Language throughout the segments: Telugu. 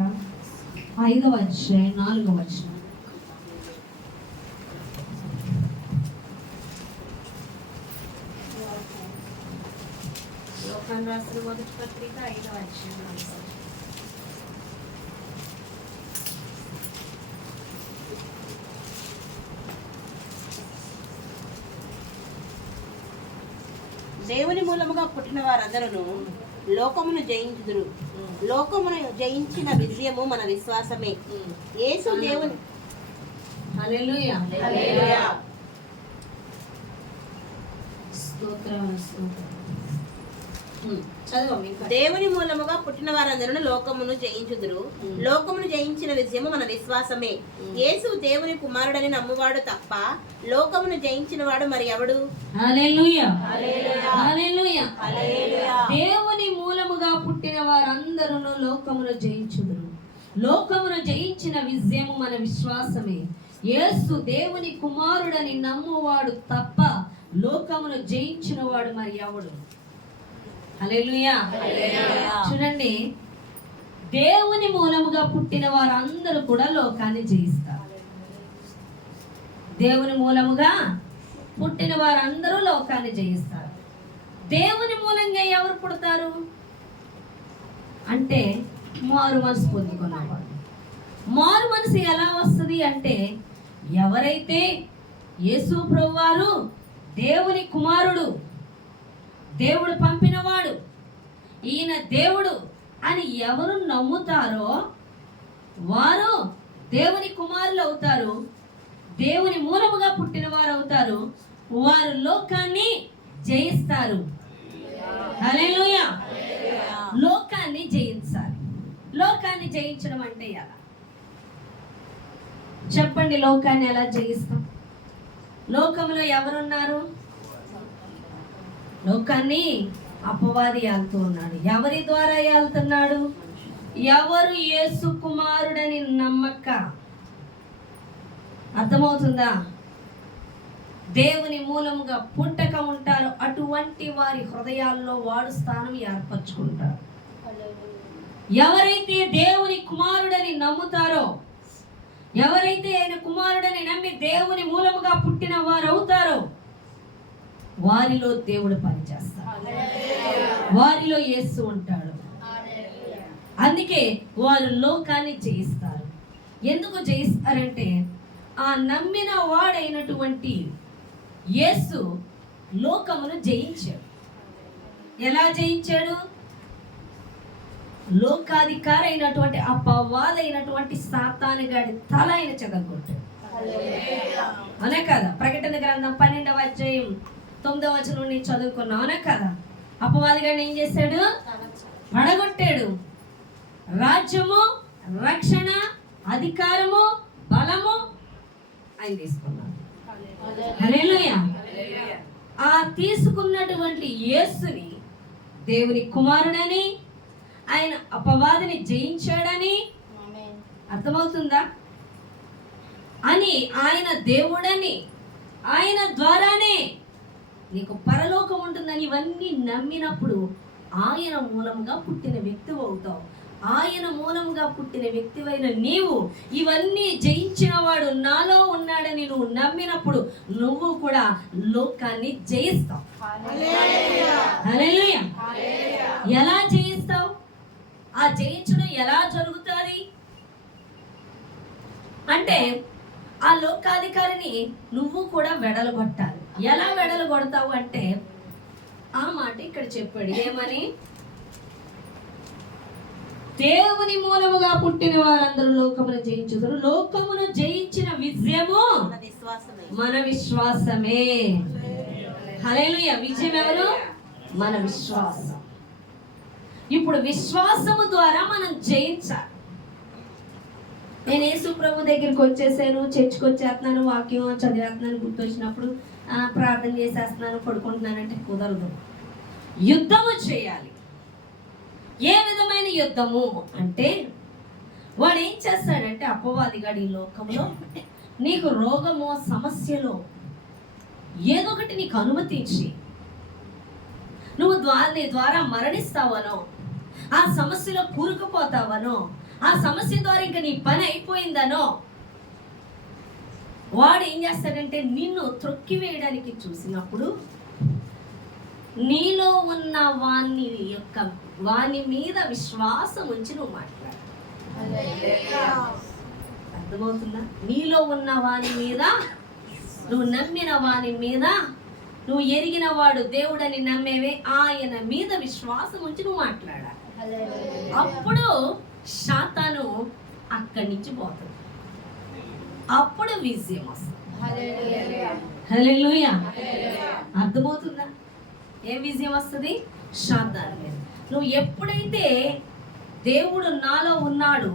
5వ అధ్యాయం 4వ వచనం. యోహాను రాసిన మొదటి పత్రిక 5వ అధ్యాయం 4వ వచనం. దేవుని మూలముగా పుట్టిన వారందరూ లోకమును జయించుదురు. లోకమును జయించిన విజయము మన విశ్వాసమే. యేసు దేవుని హల్లెలూయా హల్లెలూయా. స్తోత్రం స్తోత్రం. చదవండి ఇంకా. దేవుని మూలముగా పుట్టిన వారందరూ లోకమును జయించుదురు. లోకమును జయించిన విజయము మన విశ్వాసమే. యేసు దేవుని కుమారుడని నమ్మువాడు తప్ప లోకమును జయించిన వాడు మరి ఎవడు? హల్లెలూయా హల్లెలూయా హల్లెలూయా. హల్లెలూయా. దేవుని మూలముగా పుట్టిన వారందరూ లోకమును జయించుదురు. లోకమును జయించిన విజయము మన విశ్వాసమే. యేసు దేవుని కుమారుడని నమ్మువాడు తప్ప లోకమును జయించిన వాడు మరి ఎవడు? హల్లెలూయా. చూడండి, దేవుని మూలముగా పుట్టిన వారందరూ కూడా లోకాన్ని జయిస్తారు. దేవుని మూలముగా పుట్టిన వారందరూ లోకాన్ని జయిస్తారు. దేవుని మూలంగా ఎవరు పుడతారు అంటే మారు మనసు పొందుకున్నవాడు. మారు మనసు ఎలా వస్తుంది అంటే, ఎవరైతే యేసు ప్రభువారు దేవుని కుమారుడు, దేవుడు పంపినవాడు, ఈయన దేవుడు అని ఎవరు నమ్ముతారో వారు దేవుని కుమారులు అవుతారు. దేవుని మూలముగా పుట్టిన వారు అవుతారు. వారు లోకాన్ని జయిస్తారు. హల్లెలూయా. లోకాన్ని జయించాలి. లోకాన్ని జయించడం అంటే ఎలా చెప్పండి? లోకాన్ని ఎలా జయిస్తాం? లోకంలో ఎవరున్నారు? లోకాన్ని అపవాది ఏలుతూ ఉన్నాడు. ఎవరి ద్వారా ఏలుతున్నాడు? ఎవరు యేసు కుమారుడని నమ్మక. అర్థమవుతుందా? దేవుని మూలముగా పుట్టక ఉంటారు, అటువంటి వారి హృదయాల్లో వాడు స్థానం ఏర్పరచుకుంటారు. ఎవరైతే దేవుని కుమారుడని నమ్ముతారో, ఎవరైతే ఆయన కుమారుడని నమ్మి దేవుని మూలముగా పుట్టిన వారు అవుతారో, వారిలో దేవుడు పనిచేస్తాడు. వారిలో యేసు ఉంటాడు. అందుకే వారు లోకాన్ని జయిస్తారు. ఎందుకు జయిస్తారంటే, ఆ నమ్మిన వాడైనటువంటి యేసు లోకమును జయించాడు. ఎలా జయించాడు? లోకాధికారి అయినటువంటి అపవాదైనటువంటి సాతాను గాడి తల ఆయన చెదగొట్టాడు. అనే కదా ప్రకటన గ్రంథం 12వ అధ్యాయం 9వ వచనం నుండి చదువుకున్నాం. అనే కదా అపవాది గారిని ఏం చేశాడు? పడగొట్టాడు. రాజ్యము, రక్షణ, అధికారము, బలము ఆయన తీసుకున్నాడు. హల్లెలూయా. ఆ తీసుకున్నటువంటి యేసుని దేవుని కుమారుడని, ఆయన అపవాదిని జయించాడని అర్థమవుతుందా? అని ఆయన దేవుడని, ఆయన ద్వారానే నీకు పరలోకం ఉంటుందని ఇవన్నీ నమ్మినప్పుడు ఆయన మూలంగా పుట్టిన వ్యక్తి అవుతావు. ఆయన మూలంగా పుట్టిన వ్యక్తివైన నీవు ఇవన్నీ జయించిన వాడు నాలో ఉన్నాడని నువ్వు నమ్మినప్పుడు నువ్వు కూడా లోకాన్ని జయిస్తావు. హల్లెలూయా. ఎలా జయిస్తావు? ఆ జయించడం ఎలా జరుగుతుంది అంటే, ఆ లోకాధికారిని నువ్వు కూడా వెడలగొట్టాలి. ఎలా వెడలగొడతావు అంటే, ఆ మాట ఇక్కడ చెప్పాడు. ఏమని? దేవుని మూలముగా పుట్టిన వారందరూ లోకమును జయించుదురు. లోకమును జయించిన విజయము మన విశ్వాసమే. హల్లెలూయా. విజయం ఎవరు? మన విశ్వాసం. ఇప్పుడు విశ్వాసము ద్వారా మనం జయించాలి. నేను యేసు ప్రభు దగ్గరికి వచ్చేసాను, చర్చికి వచ్చేస్తున్నాను, వాక్యం చదివేస్తున్నాను, గుర్తొచ్చినప్పుడు ప్రార్థన చేసేస్తున్నాను, పడుకుంటున్నానంటే కుదరదు. యుద్ధము చేయాలి. ఏ విధమైన యుద్ధము అంటే, వాడు ఏం చేస్తాడంటే, అపవాదిగాడు ఈ లోకంలో నీకు రోగమో సమస్యలో ఏదో ఒకటి నీకు అనుమతించి నువ్వు నీ ద్వారా మరణిస్తావనో, ఆ సమస్యలో కూరుకుపోతావనో, ఆ సమస్య ద్వారా ఇంకా నీ పని అయిపోయిందనో వాడు ఏం చేస్తాడంటే నిన్ను త్రొక్కివేయడానికి చూసినప్పుడు నీలో ఉన్న వాని మీద విశ్వాసం ఉంచి నువ్వు మాట్లాడు. అర్థమవుతుందా? నీలో ఉన్న వాని మీద, నువ్వు నమ్మిన వాని మీద, నువ్వు ఎరిగిన వాడు దేవుడని నమ్మేవే ఆయన మీద విశ్వాసం ఉంచి నువ్వు మాట్లాడాలి. అప్పుడు శాతాను అక్కడి నుంచి పోతుంది, అప్పుడు విజయం వస్తుంది. హల్లెలూయా. అర్థమవుతుందా? ఏ విజయం వస్తుంది? శాతాను మీద. నువ్వు ఎప్పుడైతే దేవుడు నాలో ఉన్నాడు,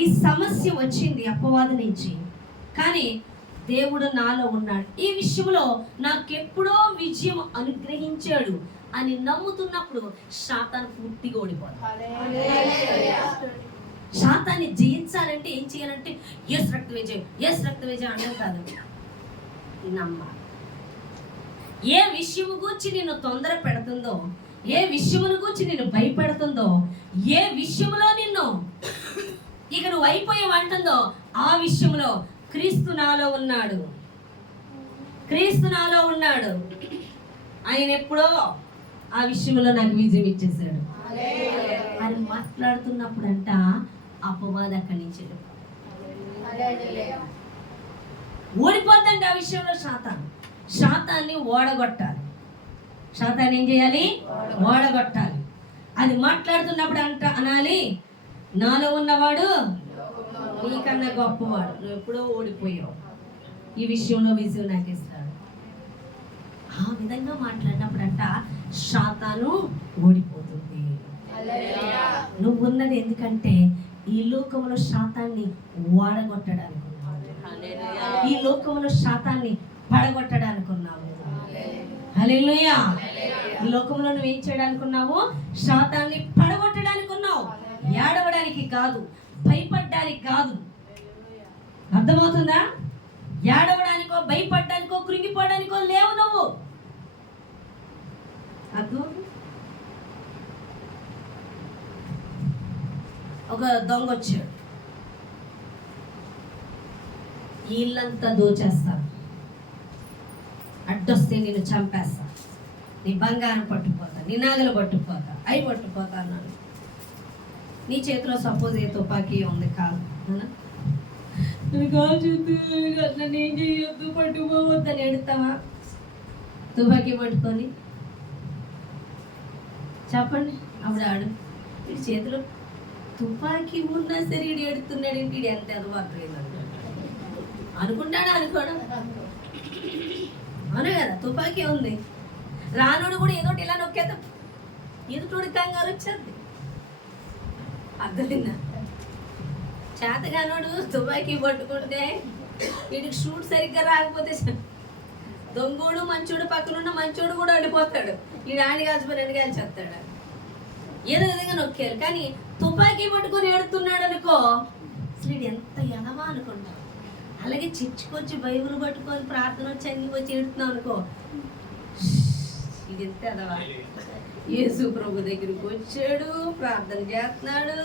ఈ సమస్య వచ్చింది అపవాది నుంచి, కానీ దేవుడు నాలో ఉన్నాడు, ఈ విషయంలో నాకెప్పుడో విజయం అనుగ్రహించాడు అని నమ్ముతున్నప్పుడు శాతాను పూర్తిగా ఓడిపోతాడు. శాతాన్ని జయించాలంటే ఏం చేయాలంటే యేసు రక్త విజయం, యేసు రక్త విజయం అంటే కాదు, నమ్మాలి. ఏ విషయము గురించి నిన్ను తొందర పెడుతుందో, ఏ విషయముల గురించి నిన్ను భయపెడుతుందో, ఏ విషయంలో నిన్ను ఇక నువ్వు అయిపోయావు అంటుందో, ఆ విషయంలో క్రీస్తు నాలో ఉన్నాడు, క్రీస్తు నాలో ఉన్నాడు, ఆయన ఎప్పుడో ఆ విషయంలో నాకు విజయం ఇచ్చేసాడు అని మాట్లాడుతున్నప్పుడు అంట అపవాది అక్కడి నుంచి ఓడిపోద్దంటే ఆ విషయంలో శాతాన్ని ఓడగొట్టాలి. శాతాన్ని ఏం చేయాలి? ఓడగొట్టాలి. అది మాట్లాడుతున్నప్పుడు అంట అనాలి, నాలో ఉన్నవాడు నీకన్నా గొప్పవాడు, నువ్వు ఎప్పుడో ఓడిపోయావు, ఈ విషయంలో విజయం నాకు ఇస్తాడు. ఆ విధంగా మాట్లాడినప్పుడు అంట శాతాను ఓడిపోతుంది. నువ్వు ఉన్నది ఎందుకంటే ఈ లోకంలో శాతాన్ని ఓడగొట్టడానికి, ఈ లోకంలో శాతాన్ని పడగొట్టడానికి ఉన్నావు. హల్లెలూయా. ఈ లోకంలో నువ్వు ఏం చేయడానికి ఉన్నావు? శాతాన్ని పడగొట్టడానికి ఉన్నావు, ఏడవడానికి కాదు, భయపడ్డానికి కాదు. అర్థమవుతుందా? ఏడవడానికో, భయపడ్డానికో, కృంగిపోవడానికో లేవు నువ్వు. అర్థం? ఒక దొంగ వచ్చాడు, ఇల్లంతా దోచేస్తా, అడ్డొస్తే నేను చంపేస్తా, నీ బంగారం పట్టుకుపోతా, నీ నగలు పట్టుకుపోతా, అవి పట్టుకుపోతా అన్నాను. నీ చేతిలో సపోజ్ ఏ తుపాకీ ఉంది కాదు, నన్ను ఏం చేయొద్దు, పట్టుకోవద్దని ఎడతావా? తుపాకీ పట్టుకొని చెప్పండి. అప్పుడు ఆడు వీడి చేతిలో తుపాకీ ఉన్నా సరే వీడు ఎడుతున్నాడు, వీడు ఎంత ఎదవాకపోయింది అనుకుంటాడా? అనుకోవడం అవును కదా. తుపాకీ ఉంది, రానుడు కూడా ఏదో ఇలా నొక్కేద్దాం, ఎదుటోడి కంగారు వచ్చేది. అర్థమైందా? చేతగానోడు తుపాకీ పట్టుకుంటే వీడికి షూట్ సరిగ్గా రాకపోతే దొంగోడు మంచోడు పక్కనున్న మంచోడు కూడా వెళ్ళిపోతాడు, వీడు ఆడి కాల్చిపోయి రెండు కాల్చేస్తాడు. ఏదో విధంగా నొక్కారు. కానీ తుపాకీ పట్టుకొని ఏడుతున్నాడు అనుకో, అసలు వీడు ఎంత ఎనవా అనుకుంటావు. అలాగే చిచ్చుకొచ్చి బైబిల్ పట్టుకొని ప్రార్థన వచ్చి అన్ని వచ్చి ఏడుతున్నావు అనుకో, ఇది ఎంత ఎదవా. యేసు ప్రభు దగ్గరికి వచ్చాడు, ప్రార్థన చేస్తున్నాడు,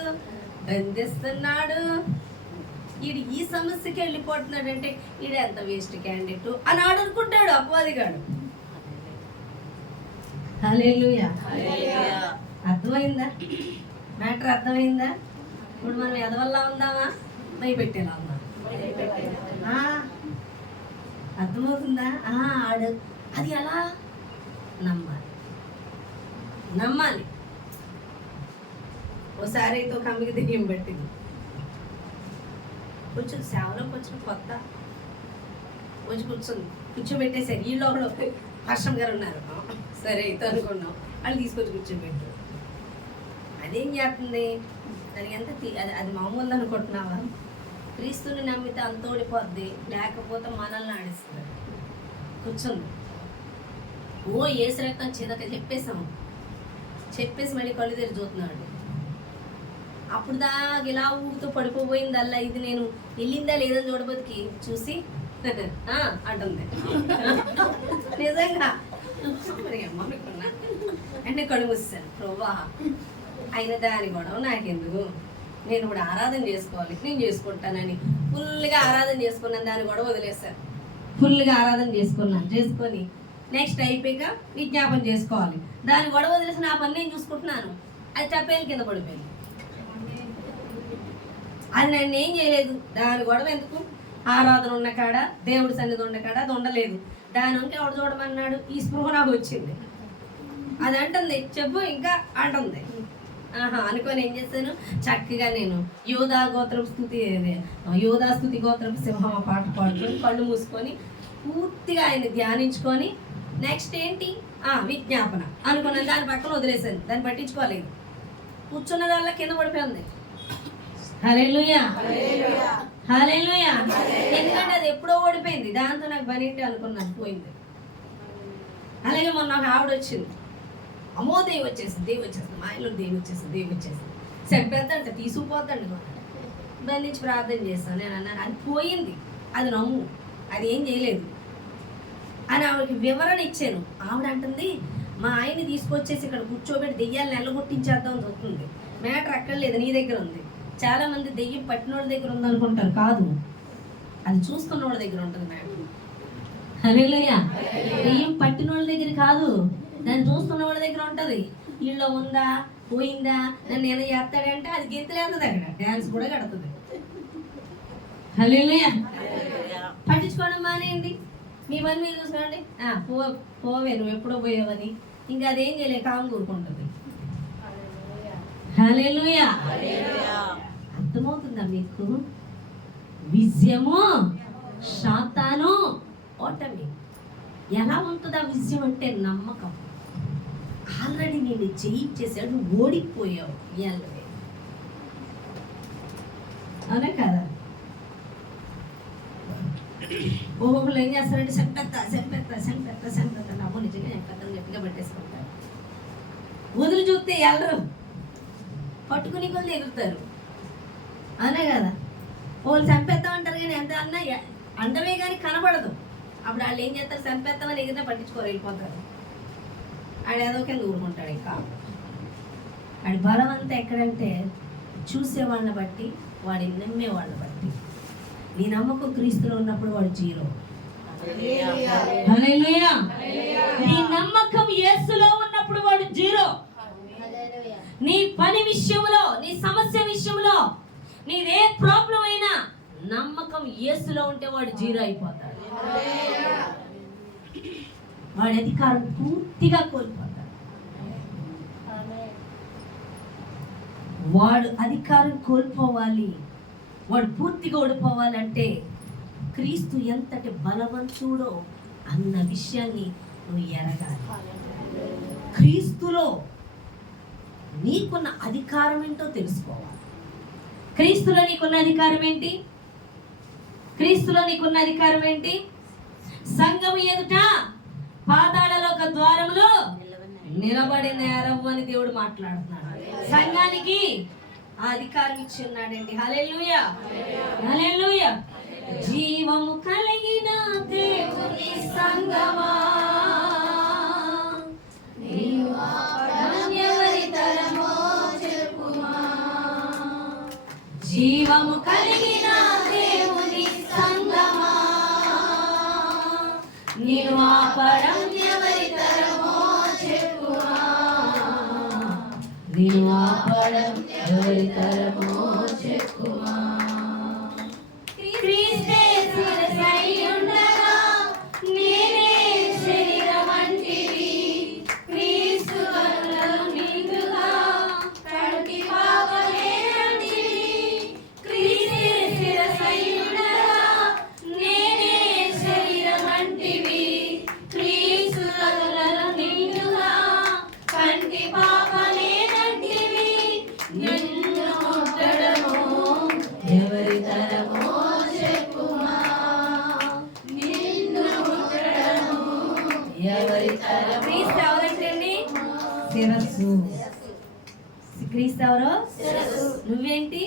బంధిస్తున్నాడు, వీడు ఈ సమస్యకి వెళ్ళిపోతున్నాడు అంటే వీడు ఎంత వేస్ట్ క్యాండిడేట్ అని ఆడు అనుకుంటాడు అపవాదిగాడు. హల్లెలూయా. అర్థమైందా? మ్యాటర్ అర్థమైందా? ఇప్పుడు మనం ఎదవల్లా ఉందామా, భయపెట్టేలా ఉందా? అర్థమవుతుందా? ఆడు అది ఎలా నమ్మాలి. ఓసారి అయితే ఒక అమ్మకి దెయ్యం పెట్టింది. కొంచెం సేవలోకి వచ్చిన కొత్త వచ్చి కూర్చోబెట్టేసారు. వీళ్ళు ఒకడు హర్షం గారు ఉన్నారు, సరే అయితే అనుకున్నాం, వాళ్ళు తీసుకొచ్చి కూర్చోబెట్టు. అదేం చేస్తుంది? దానికి ఎంత అది మామూలు అనుకుంటున్నావా? క్రీస్తుని నమ్మితే అంత ఓడిపోద్ది, లేకపోతే మనల్ని ఆడిస్తుంది. కూర్చుంది. ఓ ఏసు రక్తం చిదక చెప్పేసి మళ్ళీ కళ్ళు తెరి చూస్తున్నాడు. అప్పుడు దాకా ఇలా ఊగుతూ పడిపోయిందల్లా, ఇది నేను వెళ్ళిందా లేదని చూడబోతుకి చూసి అంటుంది. నిజంగా మరి అమ్మ మీకున్నా అంటే కళ్ళు మూసాను. ప్రభా అయిన దాని గొడవ నాకెందుకు, నేను ఇప్పుడు ఆరాధన చేసుకోవాలి, నేను చేసుకుంటానని ఫుల్గా ఆరాధన చేసుకున్నాను. దాన్ని కూడా వదిలేశాను. ఫుల్గా ఆరాధన చేసుకొని నెక్స్ట్ అయిపోయాక విజ్ఞాపన చేసుకోవాలి, దాన్ని కూడా వదిలేసి నా పని నేను చూసుకుంటున్నాను. అది చెప్పేది కింద పడిపోయింది. అది నన్ను ఏం చేయలేదు. దాని గొడవ ఎందుకు? ఆరాధన ఉన్న కాడ, దేవుడి సన్నిధి ఉన్న కాడ అది ఉండలేదు. దాని ఇంకా ఎవడు చూడమన్నాడు? ఈ స్పృహ నాకు వచ్చింది. అది అంటుంది, చెప్పు ఇంకా అంటుంది. అనుకొని ఏం చేశాను, చక్కగా నేను యోధా స్తుతి గోత్రపు సింహం పాట పాడుకొని కళ్ళు మూసుకొని పూర్తిగా ఆయన ధ్యానించుకొని నెక్స్ట్ ఏంటి విజ్ఞాపన అనుకున్నాను. దాని పక్కన వదిలేసాను, దాన్ని పట్టించుకోలేదు. కూర్చున్న దానిలో కింద పడిపోయింది. హల్లెలూయా హల్లెలూయా. ఎందుకంటే అది ఎప్పుడో ఓడిపోయింది. దాంతో నాకు పని ఏంటి అనుకున్నాను, పోయింది. అలాగే మొన్న నాకు ఆవిడ వచ్చింది. అమ్మో దేవి వచ్చేసింది, మా ఇంట్లో దేవి వచ్చేసింది చెప్పేద్దంట, తీసుకుపోద్దండి. బంధించి ప్రార్థన చేస్తాను. నేను అన్నాను అది పోయింది, అది నమ్ము, అది ఏం చేయలేదు అని ఆవిడకి వివరణ ఇచ్చాను. ఆవిడ అంటుంది, మా ఆయన్ని తీసుకొచ్చేసి ఇక్కడ కూర్చోబెట్టి దెయ్యాలు నెల్లగొట్టించేద్దాం వస్తుంది. మ్యాటర్ అక్కడ లేదు, నీ దగ్గర ఉంది. చాలా మంది దెయ్యం పట్టినోళ్ళ దగ్గర ఉంది అనుకుంటారు, కాదు, అది చూసుకున్నోళ్ళ దగ్గర ఉంటుంది మ్యాటర్. హల్లెలూయా. దెయ్యం పట్టినోళ్ళ దగ్గర కాదు, దాన్ని చూస్తున్న వాళ్ళ దగ్గర ఉంటుంది. ఇళ్ళో ఉందా పోయిందా నన్ను ఏదో చేస్తాడంటే అది గెంతులేస్తుంది, అక్కడ డ్యాన్స్ కూడా కడుతుంది. హల్లెలూయా. పట్టించుకోవడం మానేయండి, మీ పని మీరు చూసుకోండి. పోవే నువ్వు ఎప్పుడో పోయావని ఇంకా అదేం చేయలే, కాము కూరుకుంటుంది. హల్లెలూయా. అర్థమవుతుందా మీకు? విజయము శాతాను ఓటమి. ఎలా ఉంటుంది ఆ విజయం అంటే నమ్మకం. ఆల్రెడీ నేను జయించేసాడు, నువ్వు ఓడిపోయావు. అవునా కదా? ఒక్కొక్కరు ఏం చేస్తారంటే చంపేస్తా నవ్వు నిజంగా చంపేస్తాను గట్టిగా పెట్టేసుకుంటారు. వదిలి చూస్తే వెళ్ళరు, పట్టుకుని కొద్ది ఎగురుతారు. అవునా కదా? వాళ్ళు చంపేస్తామంటారు కానీ ఎంత అన్నా అండమే కానీ కనబడదు. అప్పుడు వాళ్ళు ఏం చేస్తారు, చంపేస్తామని ఎగిరినా పట్టించుకోరు, వెళ్ళిపోతారు. ఆడు ఏదో కింద ఊరుకుంటాడు. ఇంకా ఆడి బలం అంతా ఎక్కడంటే చూసేవాళ్ళని బట్టి, వాడి నమ్మేవాళ్ళని బట్టి. నీ నమ్మకం క్రీస్తులో ఉన్నప్పుడు వాడు జీరో. హల్లెలూయా. నీ నమ్మకం యేసులో ఉన్నప్పుడు వాడు జీరో. నీ పని విషయంలో, నీ సమస్య విషయంలో, నీదే ప్రాబ్లం అయినా నమ్మకం యేసులో ఉంటే వాడు జీరో అయిపోతాడు. వాడి అధికారం పూర్తిగా కోల్పోతాడు. వాడు అధికారం కోల్పోవాలి, వాడు పూర్తిగా ఓడిపోవాలంటే క్రీస్తు ఎంతటి బలవంతుడో అన్న విషయాన్ని నువ్వు ఎరగాలి. క్రీస్తులో నీకున్న అధికారం ఏంటో తెలుసుకోవాలి. క్రీస్తులో నీకున్న అధికారం ఏంటి? క్రీస్తులో నీకున్న అధికారం ఏంటి? సంఘము ఎదుట పాతాళలోక ద్వారములో నిలబడి నేరవు అని దేవుడు మాట్లాడుతున్నాడు. సంఘానికి ఆ అధికారం ఇచ్చి ఉన్నాడండి. హల్లెలూయా హల్లెలూయా. జీవము కలిగిన దేవుని సంగమా, జీవము కలిగిన దేవుని సంగమా, నీవు ఆపడం ఎవరి తరమో చెప్పుమా, నీవు ఆపడం ఎవరి తరమో చెప్పుమా. క్రీస్తే శిరసై ఉండగా నేనే శరీరం వంటివి, క్రీస్తు కనులలో నిండుగా కడుటి పాపలేనంటివి. క్రీస్తే శిరసై ఉండగా నేనే శరీరం వంటివి, క్రీస్తు కనులలో నిండుగా కంటి పాపలేనంటివి. నిన్ను ముట్టడము ఎవరి తరమో చెప్పుమా, నిన్ను ముట్టడము ఎవరి తరమో. క్రీస్తు ఎవరంటండి? శిరస్సు. క్రీస్తు ఎవరు? నువ్వేంటి?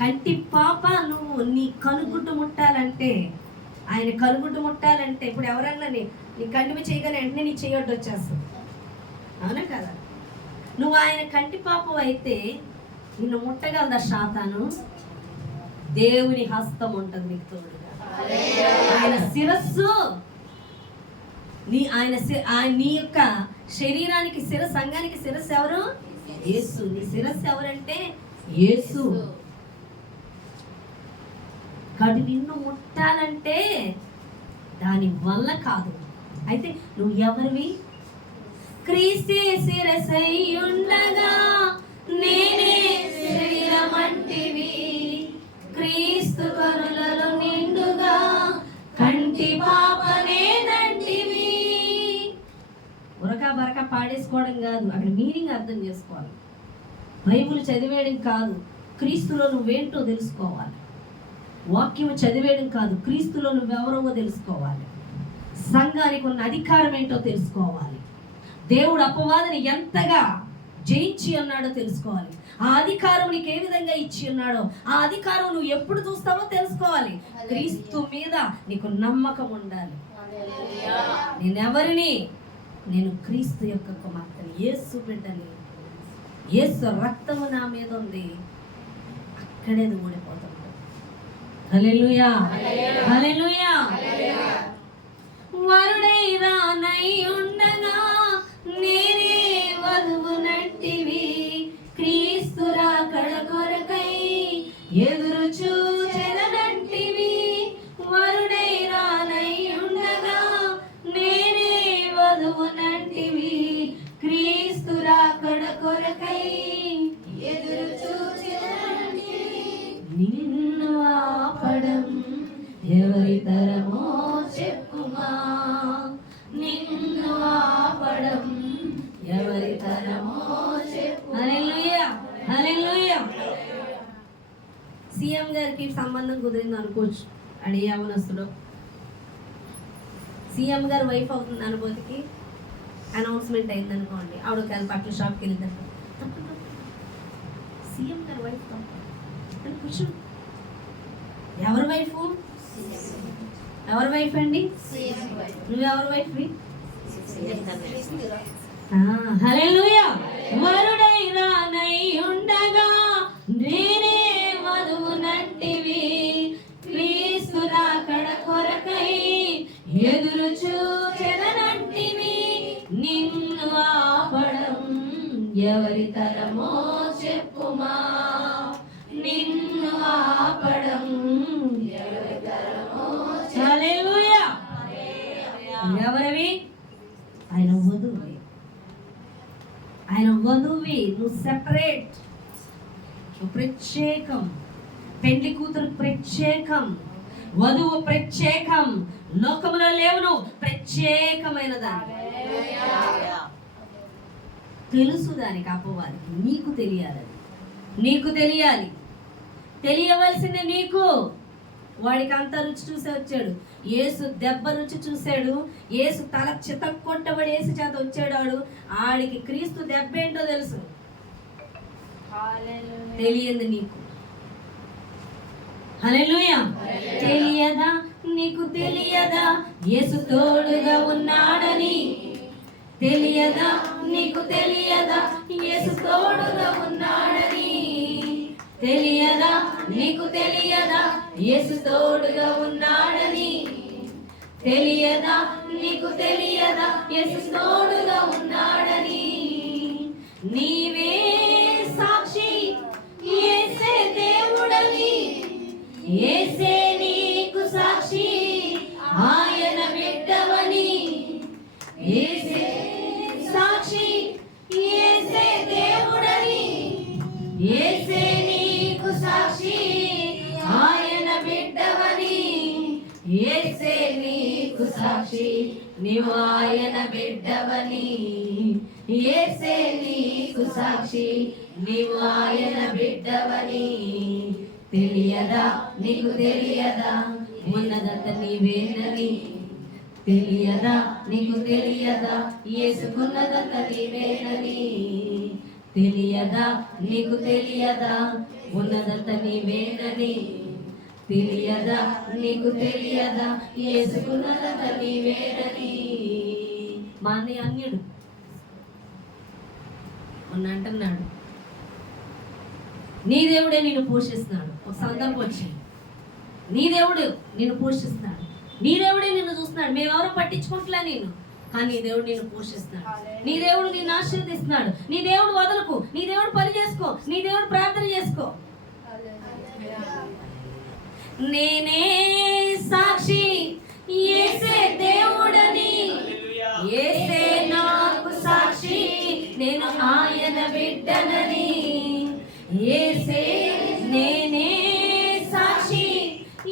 కంటి పాప. నువ్వు నీ కనుగుడ్డు ముట్టాలంటే, ఆయన కనుగుడ్డు ముట్టాలంటే, ఇప్పుడు ఎవరన్నా నీ కంటి మీద చేయగానే వెంటనే నీ చేయొడ్డు వచ్చేస్తుంది. అవునా కదా? నువ్వు ఆయన కంటి పాపం అయితే నిన్ను ముట్టగలదా శాతాను? దేవుని హస్తం ఉంటుంది నీకు తోడుగా. ఆయన శిరస్సు నీ యొక్క శరీరానికి శిరస్సు, సంఘానికి శిరస్సు ఎవరు? యేసు. నీ శిరస్సు ఎవరంటే యేసు. కాబట్టి నిన్ను ముట్టాలంటే దాని వల్ల కాదు. అయితే నువ్వు ఎవరివి? క్రీస్తే శిరస్సై ఉండగా నేనే శరీరమంటివి, క్రీస్తు కరులలో నిండుగా కంటి పాపనేనంటివి. ఉరకా బరక పాడేసుకోవడం కాదు, అక్కడ మీనింగ్ అర్థం చేసుకోవాలి. బైబిల్ చదివేయడం కాదు, క్రీస్తులో నువ్వేంటో తెలుసుకోవాలి. వాక్యం చదివేయడం కాదు, క్రీస్తులో నువ్వెవరో తెలుసుకోవాలి. సంఘానికి ఉన్న అధికారం ఏంటో తెలుసుకోవాలి. దేవుడు అపవాదిని ఎంతగా జయించి ఉన్నాడో తెలుసుకోవాలి. ఆ అధికారం నీకు ఏ విధంగా ఇచ్చి ఉన్నాడో ఆ అధికారం నువ్వు ఎప్పుడు చూస్తావో తెలుసుకోవాలి. క్రీస్తు మీద నీకు నమ్మకం ఉండాలి. నేనెవరిని? నేను క్రీస్తు యొక్క కుమార్తెని, యేసు బిడ్డని. యేసు రక్తము నా మీద ఉంది, అక్కడే నువ్వు ఓడిపోతావు. హల్లెలూయా, హల్లెలూయా. వరుడై రానై ఉండగా నేనే వధువునంటివి, క్రీస్తు రాకడ కొరకై ఎదురు చూచెదనంటివి. వరుడై రానై ఉండగా నేనే వధువునంటివి, క్రీస్తు రాకడ కొరకై ఎదురు చూచెదనంటివి. నిన్ను ఆపడం ఎవరి తరమో చెప్పుమా, నిన్ను ఆపడం ఎవరి తరమో చెప్పు. హల్లెలూయా, హల్లెలూయా. సీఎం గారికి సంబంధం కుదిరింది అనుకోవచ్చు. అడిగి యవనస్తుడు సీఎం గారు వైఫ్ అవుతుంది అనుభూతికి అనౌన్స్మెంట్ అయింది అనుకోండి. ఆవిడ బట్టల షాప్కి వెళ్ళిందంట, సీఎం గారు వైఫ్ అని కూర్చో. ఎవరి వైఫ్? ఎవరి వైఫ్ అండి? నువ్వెవరి వైఫ్? హల్లెలూయా. వరుడై రానై ఉండగా నేనే వధువునంటివి, క్రీస్తు రాకడ కొరకై ఎదురు చూచెదనంటివి. నిన్ను ఆపడం ఎవరి తరమో చెప్పుమా, నిన్ను ఆపడం ఎవరి తరమో. హల్లెలూయా. ఎవరివి? ఆయన వధువి, ఆయన వధువి. నువ్వు సెపరేట్, నువ్వు ప్రత్యేకం. పెళ్లి కూతురు ప్రత్యేకం, వధువు ప్రత్యేకం. లోకములో లేవు, నువ్వు ప్రత్యేకమైన దాని. తెలుసు దానికి అపవాదికి, నీకు తెలియాలి, నీకు తెలియాలి. తెలియవలసింది నీకు. వాడికి అంత రుచి చూసే వచ్చాడు. యేసు దెబ్బ రుచి చూశాడు. యేసు తల చితక్కొట్టబడి యేసు చేత వచ్చాడు. ఆడికి క్రీస్తు దెబ్బ ఏంటో తెలుసు. తెలియదు నీకు. హల్లెలూయా. తెలియదా నీకు? తెలియదా యేసు తోడుగా ఉన్నాడని? తెలియదా నీకు? తెలియదా యేసు తోడుగా ఉన్నాడని? తెలియదా నీకు? తెలియదా యేసు తోడుగా ఉన్నాడని? తెలియదా నీకు? తెలియదా యేసు తోడుగా ఉన్నాడని? నీవే సాక్షి, యేసే దేవుడని. యేసే నీకు సాక్షి, ఆయన బిడ్డవని. యేసే సాక్షి, యేసే దేవుడని. యేసే నీకు సాక్షి, ఆయన బిడ్డవని. యేసే నీకు సాక్షి, నీవు ఆయన బిడ్డవని. యేసే నీకు సాక్షి, నీవు ఆయన బిడ్డవని. తెలియదా నీకు? తెలియదా ఉన్నదంత నీవేనని? తెలియదా నీకు? తెలియదా యేసుకున్నదంత నీవేనని? తెలియదా నీకు? తెలియదా ఉన్నదంత నీవేనని? తెలియదా నీకు? తెలియదా యేసుకున్నదంత నీవేనని? మా అన్నయ్య అన్యుడు, మొన్న అంటున్నాడు, నీ దేవుడే నిన్ను పోషిస్తున్నాడు. ఒక సందర్భం వచ్చింది, నీ దేవుడు నిన్ను పోషిస్తున్నాడు, నీ దేవుడే నిన్ను చూస్తున్నాడు. మేమెవరో పట్టించుకుంటలే నేను, కానీ నీ దేవుడు నిన్ను పోషిస్తున్నాడు, నీ దేవుడు నిన్ను ఆశీర్వదిస్తున్నాడు. నీ దేవుడు వదలకు, నీ దేవుడు పని చేసుకో, నీ దేవుడు ప్రార్థన చేసుకో. నేనే సాక్షి, యేసే దేవుడని, యేసే నాకు సాక్షి, నేను ఆయన బిడ్డనని. యేసే నేనే సాక్షి,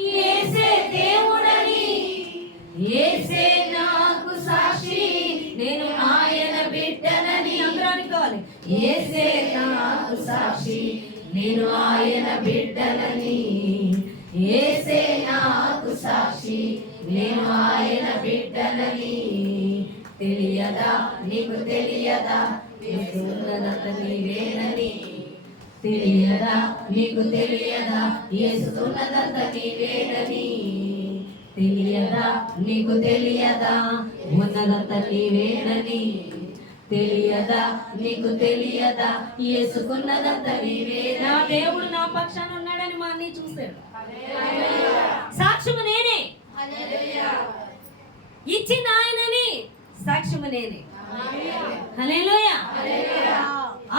యేసే దేవుడని, యేసే నాకు సాక్షి, నేను ఆయన బిడ్డనని. అందరూ కావాలి, యేసే నాకు సాక్షి, నేను ఆయన బిడ్డనని. యేసే నాకు సాక్షి, నేను ఆయన బిడ్డనని. తెలియదా నీకు తెలియదా, యేసున్నదంత నీవేనని. తెలియదా నీకు తెలియదా, యేసున్నదంత నీవేనని. తెలియదా నీకు తెలియదా, ఉన్నదంత నీవేనని. తెలియదా నీకు తెలియదా, యేసుకున్నదంత నీవేనా. దేవుడు నా పక్షాన ఉన్నాడని మా అన్నయ్య చూశాడు. సాక్ష్యము నేనే, ఇచ్చిన ఆయనని సాక్ష్యము నేనే. హల్లెలూయా.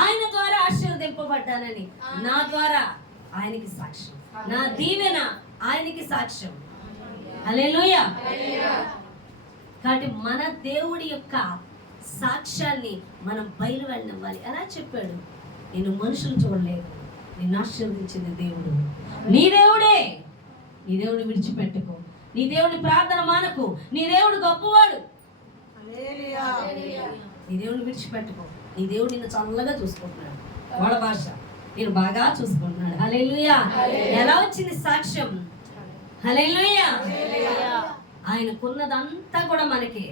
ఆయన ద్వారా ఆశీర్వదింపబడ్డానని, నా ద్వారా ఆయనకి సాక్ష్యం, నా దీవెన ఆయనకి సాక్ష్యం. హల్లెలూయా. కాబట్టి మన దేవుడి యొక్క సాక్ష్యాన్ని మనం బయలు వెళ్ళనివ్వాలి. ఎలా చెప్పాడు, నేను మనుషులు చూడలేదు, నిన్ను ఆశీర్వదించింది దేవుడు. నీ దేవుడే, నీ దేవుడిని విడిచిపెట్టుకో, నీ దేవుడి ప్రార్థన మానకు. నీ దేవుడు గొప్పవాడు, నీ దేవుడిని విడిచిపెట్టుకో. నీ దేవుడు నిన్ను చల్లగా చూసుకుంటున్నాడు, వాళ్ళ భాష నేను బాగా చూసుకుంటున్నాడు. హల్లెలూయా. ఎలా వచ్చింది సాక్ష్యం? హల్లెలూయా. ఆయనకున్నదంతా కూడా మనకి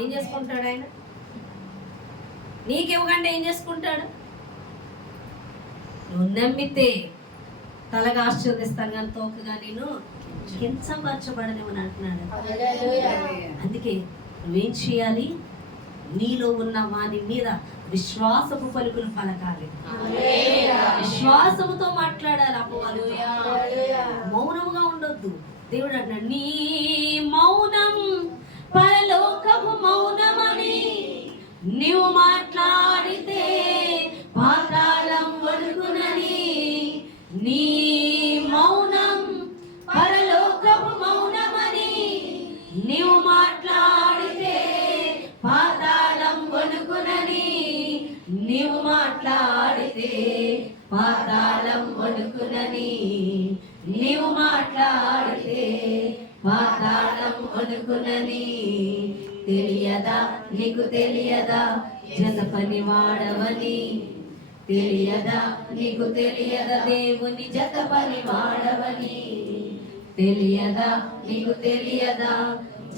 ఏం చేసుకుంటాడు? ఆయన నీకివ్వకుండా ఏం చేసుకుంటాడు? నువ్వు నమ్మితే తలగా ఆశీర్వదిస్తాను కానీ తోకగా నేను కించపరచబడనివని అంటున్నాడు. అందుకే నువ్వేం చేయాలి? నీలో ఉన్న వాని మీద విశ్వాసపు పలుకులు పలకాలి, విశ్వాసముతో మాట్లాడాలి. అపవాదు మౌనముగా ఉండొద్దు. దేవుడు అంటున్నాడు, నీ మౌనం పరలోకపు మౌనమని. నీవు మాట్లాడితే పాతాళం వణుకునని. నీ మౌనం పరలోకపు మౌనమని. నీవు మాట్లాడితే పాతాళం వణుకునని. నీవు మాట్లాడితే పాతాళం వణుకునని. నీవు మాట్లాడితే పాతాళం వణుకునని. తెలియదా నీకు తెలియదా, జత పని వాడవని. తెలియదా నీకు తెలియదా, దేవుని జత పని వాడవని. తెలియదా నీకు తెలియదా,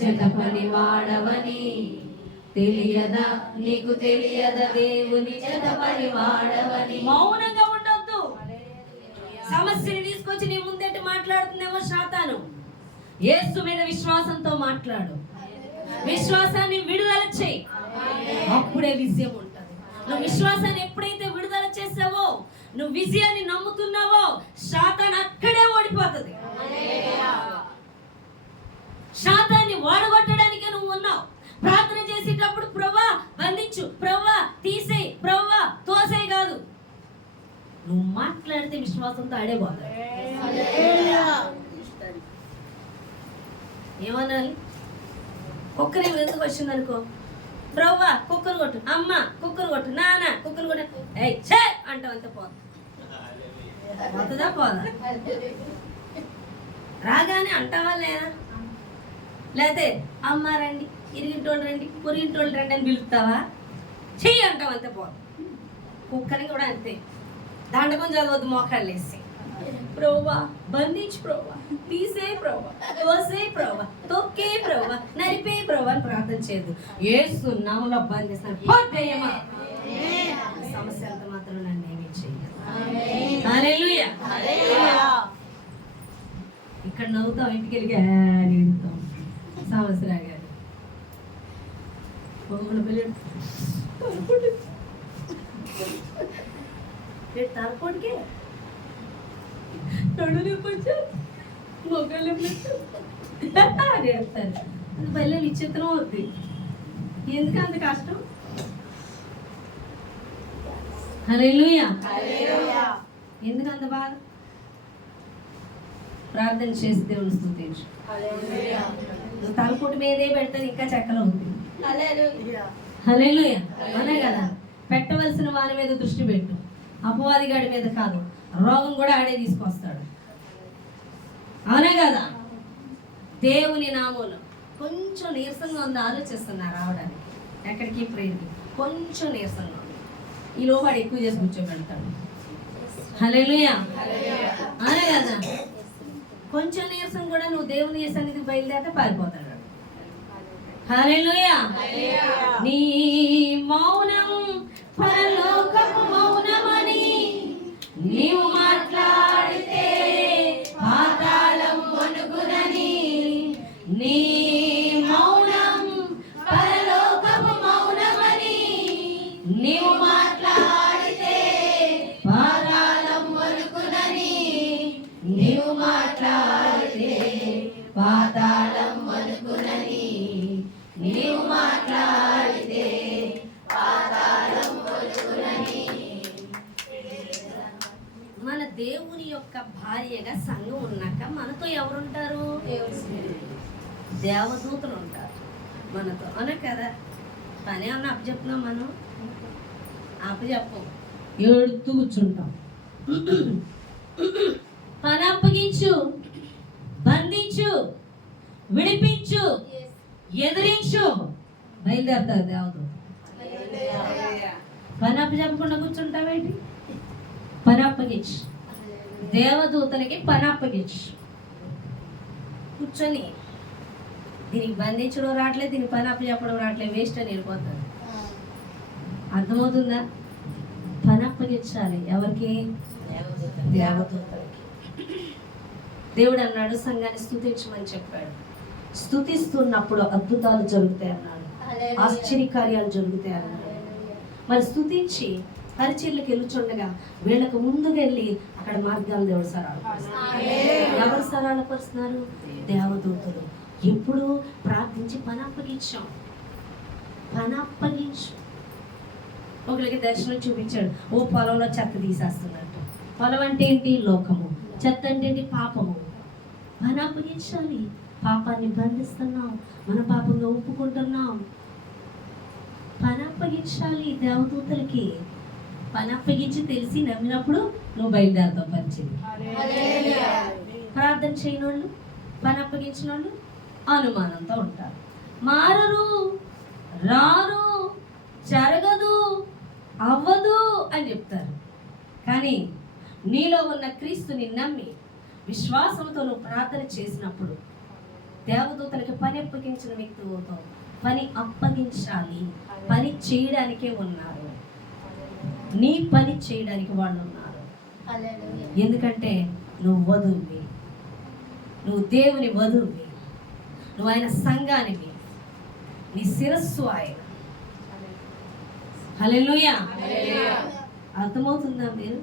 జత పని వాడవని. తెలియదా నీకు తెలియదా, దేవుని జత పని వాడవని. మౌనంగా ఉండొద్దు. సమస్యని తీసుకొచ్చి నీ ముందెట్టి మాట్లాడుతుందేమో సాతాను. యేసు మీద విశ్వాసంతో మాట్లాడు, విశ్వాసాన్ని విడుదల చేయి, అప్పుడే విజయం ఉంటుంది. నువ్వు విశ్వాసాన్ని ఎప్పుడైతే విడుదల చేసావో, నువ్వు విజయాన్ని నమ్ముతున్నావో, సాతాను అక్కడే ఓడిపోతుంది. సాతాన్ని ఓడగొట్టడానికే నువ్వు ఉన్నావు. ప్రార్థన చేసేటప్పుడు ప్రభువా బంధించు, ప్రభువా తీసేయి, ప్రభువా తోసేయి కాదు. నువ్వు మాట్లాడితే విశ్వాసంతో ఆడేపోతావు. ఏమనాలి? కుక్కర్ ఎందుకు వచ్చింది అనుకో, బ్రవ్వా కుక్కర్ కొట్టు, అమ్మ కుక్కర్ కొట్టు, నాన్న కుక్కర్ కొట్టు, ఛే అంటావు, అంతే పోదా. పోతుందా పోదా? రాగానే అంటావా లేదా? లేకపోతే అమ్మ రండి, ఇరిగింటోళ్ళు రండి, పొరిగింటోళ్ళు రండి అని పిలుపుతావా? చెయ్యి అంటావు, అంతే పోదా. కుక్కని కూడా అంతే, దండకం చదవద్దు మోకాళ్ళు వేసి. ప్రభువా బంధించు, ప్రభువా తీసే, ప్రభువా తోసే, ప్రభువా తొక్కే, ప్రభువా నరిపే, ప్రభువా అని ప్రార్థన చేయదు. యేసు నామములో బంధిస్తాను. సమస్య అంత మాత్రం నన్ను ఏమీ చేయదు. హల్లెలూయా. ఇక్కడ నవ్వుతాం, ఇంటికి వెళ్ళి ఏడుతాం. సంవత్సరా గారు పొంగుల పిల్లలు రేపు తలపోటుకే నడులు కొంచెం మొగలు అని చెప్తారు. అది భలే విచిత్రం అవుద్ది. ఎందుకు అంత కష్టం? హల్లెలూయా. ఎందుకు అంత బాధ? ప్రార్థన చేసి దేవుని స్తుతించు. నువ్వు తలపోటు మీదే పెడితే ఇంకా చక్కగా ఉంది. హల్లెలూయా. అనే కదా, పెట్టవలసిన వారి మీద దృష్టి పెట్టు, అపవాదిగాడి మీద కాదు. రోగం కూడా ఆడే తీసుకొస్తాడు. అవునే కదా. దేవుని నామూలం కొంచెం నీరసంగా ఉంది, ఆలోచిస్తున్నారు రావడానికి ఎక్కడికి ప్రేయర్కి. కొంచెం నీరసంగా ఉంది, ఈ లోపాడు ఎక్కువ చేసి కూర్చోబెడతాడు. హల్లెలూయా. అనే కదా, కొంచెం నీరసం కూడా నువ్వు దేవుని సన్నిధికి బయలుదేరితే పారిపోతాడు. హల్లెలూయా. నీ మౌనం పరలోకపు మౌనమని నీవు మాట్లాడితే పాతాళం వణుకునని. నీ మౌనం పరలోకపు మౌనమని నీవు మాట్లాడితే పాతాళం వణుకునని. నీవు మాట్లాడితే పాతాళం వణుకునని. నీవు మాట్లాడితే పాతాళం వణుకునని. మన దేవుని యొక్క భార్యగా సంఘం ఉన్నాక మనతో ఎవరుంటారు? దేవదూతలు ఉంటారు మనతో. అవునా కదా. పని ఏమన్నా అప్పచెప్తున్నాం మనం? అప్పచెప్పం, ఏడుతూ కూర్చుంటాం. పని అప్పగించు, బంధించు, విడిపించు, ఎదిరించు, బయలుదేరుతారు దేవదూత. పని అప్పచెప్పకుండా కూర్చుంటావేంటి? పని అప్పగించు. దేవదూతలకి పని అప్పగించు. కూర్చొని దీనికి బంధించడం రావట్లేదు, దీనికి పని అప్పచెప్పడం రావట్లేదు, వేస్ట్ అని వెళ్ళిపోతారు. అర్థమవుతుందా? పని అప్పగించాలి. ఎవరికి? దేవదూతలకి. దేవుడు అన్నాడు సంఘాన్ని స్తుతించమని చెప్పాడు. స్తుతిస్తున్నప్పుడు అద్భుతాలు జరుగుతాయి అన్నాడు, ఆశ్చర్యకార్యాలు జరుగుతాయి అన్నాడు. మరి స్తుతించి పరిచర్లకు వెళ్ళుచుండగా వీళ్ళకు ముందుకు వెళ్ళి అక్కడ మార్గాలు దేవుడు సరళపరుస్తున్నారు. ఎవరు సరళపరుస్తున్నారు? దేవదూతలు. ఎప్పుడు ప్రార్థించి పని అప్పగించాం. పని అప్పగించు. ఒకరికి దర్శనం చూపించాడు. ఓ పొలంలో చెత్త తీసేస్తున్నట్టు. పొలం అంటే ఏంటి? లోకము. చెత్త అంటే ఏంటి? పాపము. పని అప్పగించాలి. పాపాన్ని బంధిస్తున్నాం, మన పాపంగా ఒప్పుకుంటున్నాం. పని అప్పగించాలి దేవదూతలకి. పని అప్పగించి తెలిసి నమ్మినప్పుడు నువ్వు బయలుదేరుతావు పరిచయం. ప్రార్థన చేయని వాళ్ళు, పని అప్పగించిన వాళ్ళు అనుమానంతో ఉంటారు. మారరు, రారు, జరగదు, అవ్వదు అని చెప్తారు. కానీ నీలో ఉన్న క్రీస్తుని నమ్మి విశ్వాసంతో నువ్వు ప్రార్థన చేసినప్పుడు దేవదూతలకి పని అప్పగించిన వ్యక్తితో పని అప్పగించాలి. పని చేయడానికే ఉన్నారు. నీ పని చేయడానికి వాళ్ళు ఉన్నారు. ఎందుకంటే నువ్వు వధువువి, నువ్వు దేవుని వధువువి, నువ్వు ఆయన సంఘానివి, నీ శిరస్సు ఆయన. హల్లెలూయా. అర్థమవుతుందా మీరు?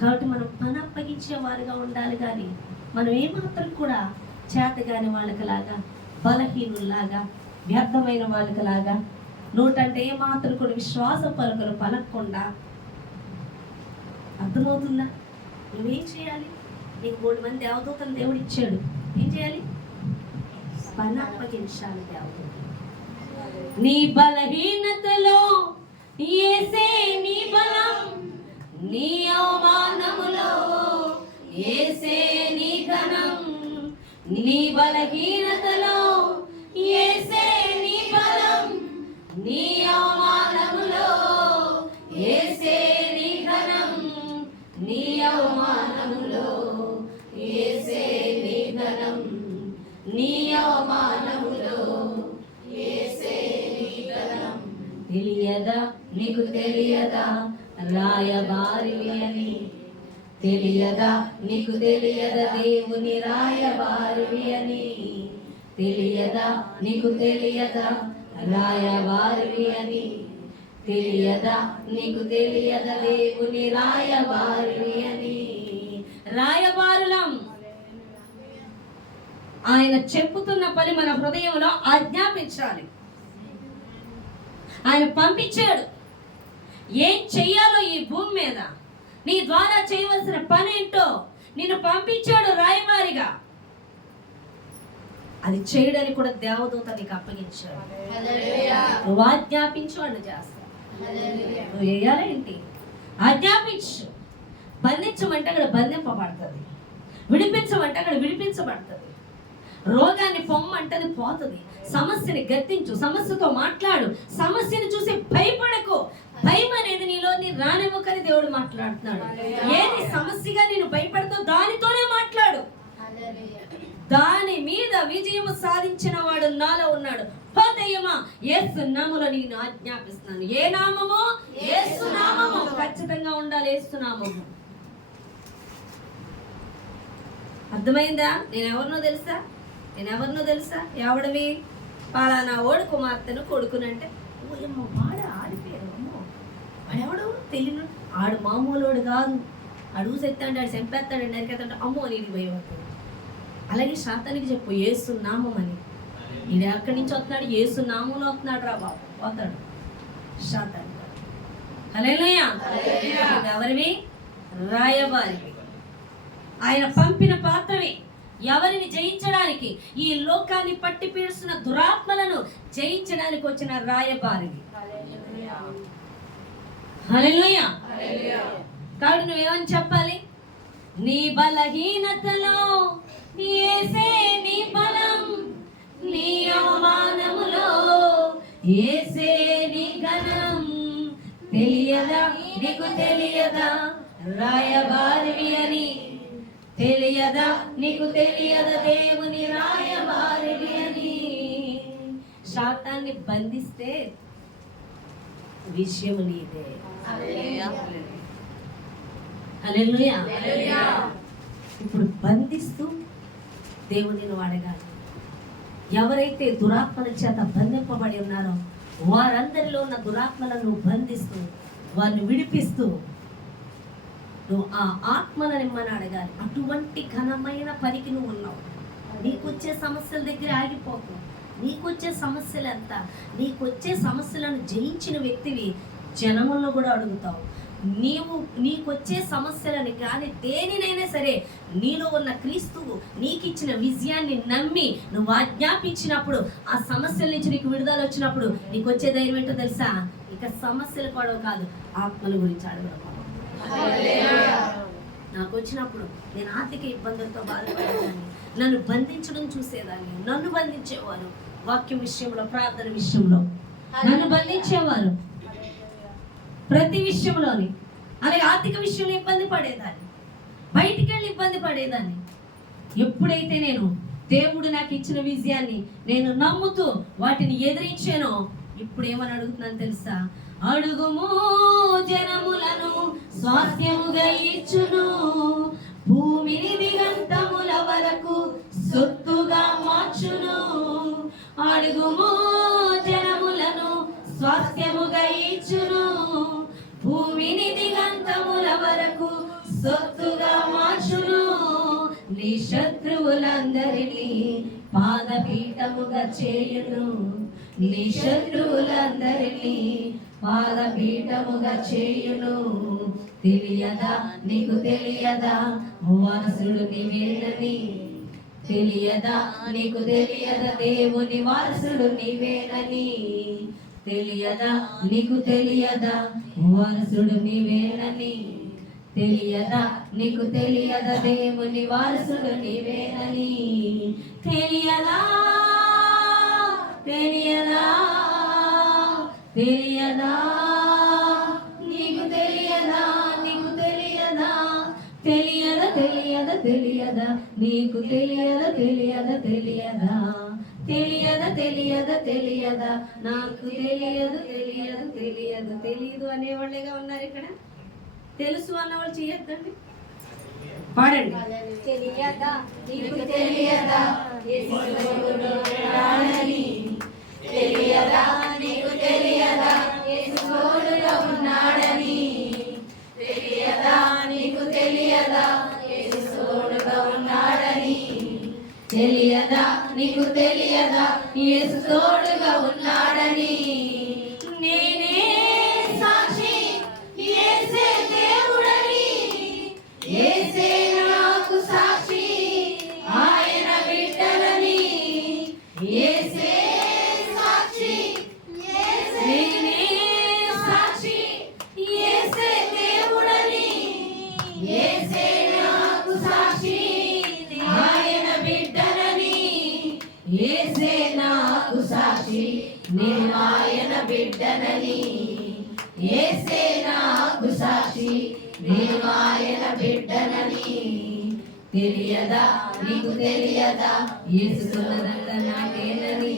కాబట్టి మనం పని అప్పగించే వారిగా ఉండాలి. కానీ మనం ఏమాత్రం కూడా చేతగాని వాళ్ళకిలాగా, బలహీనుల్లాగా, వ్యర్థమైన వాళ్ళకిలాగా, నోటంటే ఏమాత్రం కూడా విశ్వాస పలుకలు పలకకుండా. అర్థమవుతుందా? నువ్వేం చేయాలి? నీకు 3 మంది దేవదూతలు దేవుడు ఇచ్చాడు. ఏం చేయాలి? పని అప్పగించాలి దేవదూత. నీ బలహీనతలో యేసే నీ బలం, నీ అవమానములో యేసే నీ ఘనం. నీ బలహీనతలో యేసే నీ బలం, నీ అవమానములో యేసే నీ ఘనం. నీ అవమానములో యేసే నీ ఘనం. నీ అవమానములో యేసే నీ ఘనం. తెలియదా నీకు? తెలియదా రాయబారివి అని? తెలియదా నీకు? తెలియదా దేవుని రాయబారివి అని? తెలియదా నీకు? తెలియదా రాయబారివి అని? తెలియదా నీకు తెలియదా దేవుని రాయబారి అని. రాయబారులం. ఆయన చెప్పుతున్న పని మన హృదయంలో ఆజ్ఞాపించాలి. ఆయన పంపించాడు. ఏం చెయ్యాలో ఈ భూమి మీద నీ ద్వారా చేయవలసిన పని ఏంటో నిన్ను పంపించాడు రాయబారిగా. అది చేయడానికి కూడా దేవదూత నీకు అప్పగించాడు. నువ్వు ఆజ్ఞాపించు వాళ్ళు చేస్తావు. నువ్వు వేయాలేంటి? ఆజ్ఞాపించు. బంధించమంటే అక్కడ బంధింపబడుతుంది, విడిపించమంటే అక్కడ విడిపించబడుతుంది. రోగాన్ని పొమ్మంటది పోతుంది. సమస్యని గద్దించు, సమస్యతో మాట్లాడు, సమస్యని చూసి భయపడకు. భయం అనేది నీలో రానివ్వకని దేవుడు మాట్లాడుతున్నాడు. ఏది సమస్యగా నేను భయపడతావు దానితోనే మాట్లాడు. దాని మీద విజయం సాధించిన వాడు నాలో ఉన్నాడు. హృదయమా యేసు నామములో నేను ఆజ్ఞాపిస్తున్నాను. ఏ నామము? యేసు నామము. ఖచ్చితంగా ఉండాలి యేసు నామము. అర్థమైందా? నేనెవరినో తెలుసా? ఎవడివి? పలానా ఓడు కుమార్తెను కొడుకునంటే ఓయమ్మ వాడు ఆడిపోయాడు. అమ్మో వాడెవడు తెలియను, ఆడు మామూలుడు కాదు, అడుగు సెత్తాడు, ఆడు చంపేస్తాడు, నరికేస్తాడు. అమ్మో నీకు భయం అవుతుంది. అలాగే శాతానికి చెప్పు యేసు నామం అని. ఈడు ఎక్కడి నుంచి వస్తున్నాడు? యేసు నామంలో వస్తున్నాడు రా బాబు, పోతాడు శాతానికి. హల్లెలూయా. ఎవరివి? రాయబారి. ఆయన పంపిన పాత్రవి. ఎవరిని జయించడానికి? ఈ లోకాన్ని పట్టి పీడుస్తున్న దురాత్మలను జయించడానికి వచ్చిన రాయబారివి. హల్లెలూయా. కాబట్టి నువ్వేమని చెప్పాలి? నీ బలహీనతలో యేసే నీ బలం, నీ అవమానములో యేసే నీ ఘనం. తెలియదా నీకు తెలియదా రాయబారివి అని? తెలియదా నీకు తెలియదా దేవుని రాయబారివి అని? శాతాన్ని బంధిస్తే విషయం నీదే. హల్లెలూయా. ఇప్పుడు బంధిస్తూ దేవునిని వాడగాలి. ఎవరైతే దురాత్మల చేత బంధింపబడి ఉన్నారో వారందరిలో ఉన్న దురాత్మలను బంధిస్తూ వారిని విడిపిస్తూ నువ్వు ఆ ఆత్మలను ఇమ్మని అడగాలి. అటువంటి ఘనమైన పనికి నువ్వు ఉన్నావు. నీకొచ్చే సమస్యల దగ్గర ఆగిపోకు. నీకొచ్చే సమస్యలు ఎంత? నీకొచ్చే సమస్యలను జయించిన వ్యక్తివి జనములను కూడా అడుగుతావు. నీకొచ్చే సమస్యలని కానీ దేనినైనా సరే నీలో ఉన్న క్రీస్తువు నీకిచ్చిన విజయాన్ని నమ్మి నువ్వు ఆజ్ఞాపించినప్పుడు ఆ సమస్యల నుంచి నీకు విడుదల వచ్చినప్పుడు నీకు వచ్చే ధైర్యం ఏంటో తెలుసా? ఇక సమస్యలు కూడా కాదు, ఆత్మల గురించి అడగడం. నాకు వచ్చినప్పుడు నేను ఆర్థిక ఇబ్బందులతో బాధపడేదాన్ని, నన్ను బంధించడం చూసేదాన్ని. నన్ను బంధించేవారు వాక్యం విషయంలో, ప్రార్థన విషయంలో నన్ను బంధించేవారు ప్రతి విషయంలోని. అలాగే ఆర్థిక విషయంలో ఇబ్బంది పడేదాన్ని, బయటికి వెళ్ళి ఇబ్బంది పడేదాన్ని. ఎప్పుడైతే నేను దేవుడు నాకు ఇచ్చిన విజయాన్ని నేను నమ్ముతూ వాటిని ఎదిరించానో ఇప్పుడు ఏమని అడుగుతున్నాను తెలుసా? అడుగుము జనములను స్వాస్థ్యముగా ఇచ్చును, భూమిని దిగంతముల వరకు సొత్తుగా మార్చును. అడుగుము జనములను స్వాస్థ్యముగా ఇచ్చును, భూమిని దిగంతముల వరకు సొత్తుగా మార్చును. నీ శత్రువులందరినీ పాదపీఠముగా చేయును, నీ శత్రువులందరినీ పాదపీఠముగా చేయును. తెలియదా నీకు తెలియదా వారసుడు నీవేనని? తెలియదా నీకు తెలియదా దేవుని వారసుడు నీవేనని? తెలియదా నీకు తెలియదా వారసుడు నీవేనని? తెలియదా నీకు తెలియదా దేవుని వారసుడు నీవేనని? తెలియదా తెలియదా తెలియదా నీకు తెలియదా? నీకు తెలియదా? తెలియదా తెలియదా తెలియదా నీకు తెలియదా? తెలియదా తెలియదా తెలియదా తెలియదా తెలియదా నాకు తెలియదు తెలియదు తెలియదు తెలియదు అనేవాళ్ళేగా ఉన్నారు ఇక్కడ. తెలుసు అన్నవాళ్ళు చేయొద్దండి, పాడండి. తెలియదా నీకు తెలియదా తెలియదా నీకు తెలియదా యేసు తోడుగా ఉన్నాడని తెలియదా నీకు తెలియదా యేసు తోడుగా ఉన్నాడని తెలియదా నీకు తెలియదా యేసు తోడుగా ఉన్నాడని నేనే సాక్షి యేసే దేవుడని యేసే నాకు సాక్షి ఆయన బిడ్డలని యేసే సాక్షి నేనే సాక్షి యేసే దేవుడని యేసే నాకు సాక్షి ఆయన బిడ్డలని యేసే నాకు సాక్షి నేను ఆయన బిడ్డనని యేసే నాకు సాక్షి నేను ఆయన బిడ్డనని తెలియదా నీకు తెలియదా యేసుకున్నదంత నాకేనని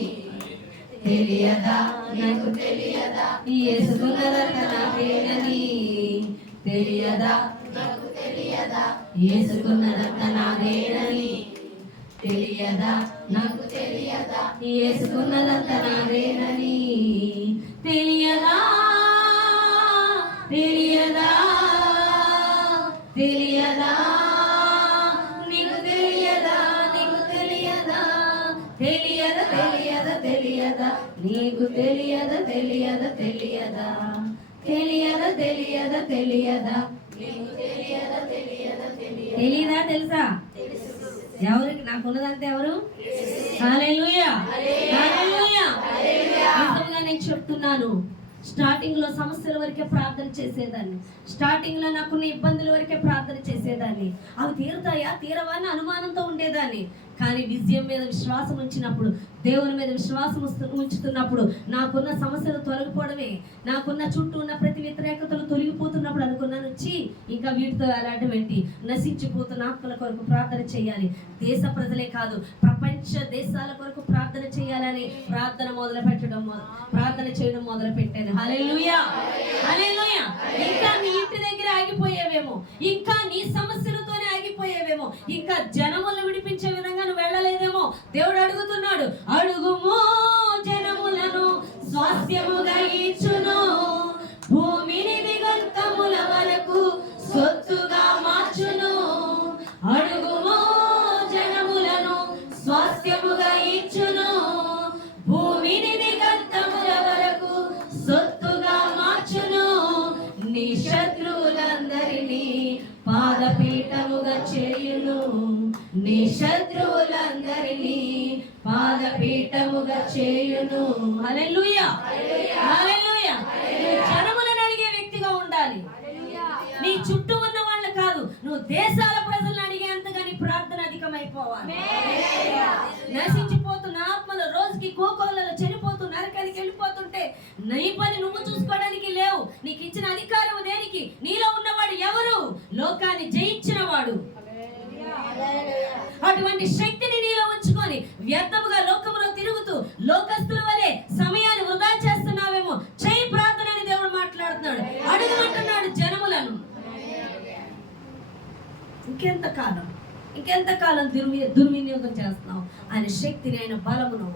తెలియదా నీకు తెలియదా యేసుకున్నదంత నాకేనని తెలియదా నాకు తెలియదా యేసుకున్నదంత నాకేనని తెలియదా నాకు తెలియదా యేసుకున్నదంత నాకేనని తెలియదా తెలియదా తెలియదా నీకు తెలియదా నీకు తెలియదా తెలియదా తెలియదా తెలియదా నీకు తెలియదా తెలియదా తెలియదా తెలియదా తెలియదా తెలియదా నీకు తెలియదా తెలియదా తెలియదా తెలుసా ఎవరికి నాకున్నదంటే ఎవరు హల్లెలూయా హల్లెలూయా నిజంగా నేను చెప్తున్నాను స్టార్టింగ్ లో సమస్యల వరకే ప్రార్థన చేసేదాన్ని స్టార్టింగ్ లో నాకున్న ఇబ్బందుల వరకే ప్రార్థన చేసేదాన్ని అవి తీరుతాయా తీరవా అని అనుమానంతో ఉండేదాన్ని కానీ విజయం మీద విశ్వాసం ఉంచినప్పుడు దేవుని మీద విశ్వాసం ఉంచుతున్నప్పుడు నాకున్న సమస్యలు తొలగిపోవడమే నాకున్న చుట్టూ ఉన్న ప్రతి వ్యతిరేకతలు తొలగిపోతున్నప్పుడు అనుకున్నాను వచ్చి ఇంకా వీటితో అలాంటివేంటి నశించిపోతున్న ఆత్మల కొరకు ప్రార్థన చేయాలి దేశ ప్రజలే కాదు ప్రపంచ దేశాల కొరకు ప్రార్థన చేయాలని ప్రార్థన చేయడం మొదలు పెట్టాను హల్లెలూయా హల్లెలూయా ఇంకా నీ ఇంటి దగ్గర ఆగిపోయేవేమో ఇంకా నీ సమస్యలతోనే ఆగిపోయేవేమో ఇంకా జనములను విడిపించే విధంగా నువ్వు వెళ్ళలేదేమో దేవుడు అడుగుతున్నాడు అడుగుమో జనములను స్వాస్థ్యముగా ఇచ్చును భూమిని దిగంతముల వరకు సొత్తుగా మార్చును అడుగుమో జనములను స్వాస్థ్యముగా ఇచ్చును భూమిని దిగంతముల వరకు సొత్తుగా మార్చును నీ శత్రువులందరినీ పాదపీఠముగా చేయును నీ శత్రువులందరినీ పాదపీఠముగా చేయును హల్లెలూయా హల్లెలూయా జనములను అడిగే వ్యక్తిగా ఉండాలి నీ చుట్టూ ఉన్న వాళ్ళు కాదు నువ్వు దేశాల ప్రజలను అడిగేంతగా నీ ప్రార్థన అధికమైపోవాలి నశించిపోతున్న ఆత్మలు రోజుకి కోకోలలో చనిపోతూ నరకానికి వెళ్ళిపోతుంటే నీ పని నువ్వు చూసుకోవడానికి లేవు నీకు ఇచ్చిన అధికారం దేనికి నీలో ఉన్నవాడు ఎవరు లోకాన్ని జయించిన వాడు అటువంటి శక్తిని నీలో ఉంచుకొని వ్యర్థముగా లోకములో తిరుగుతూ లోకస్తుల వలె సమయాన్ని వృధా చేస్తున్నావేమో చేయి ప్రార్థన అని దేవుడు మాట్లాడుతున్నాడు అడుగుమంటున్నాడు జనములను ఇంకెంతకాలం దుర్వినియోగం చేస్తున్నావు ఆయన శక్తిని ఆయన బలమును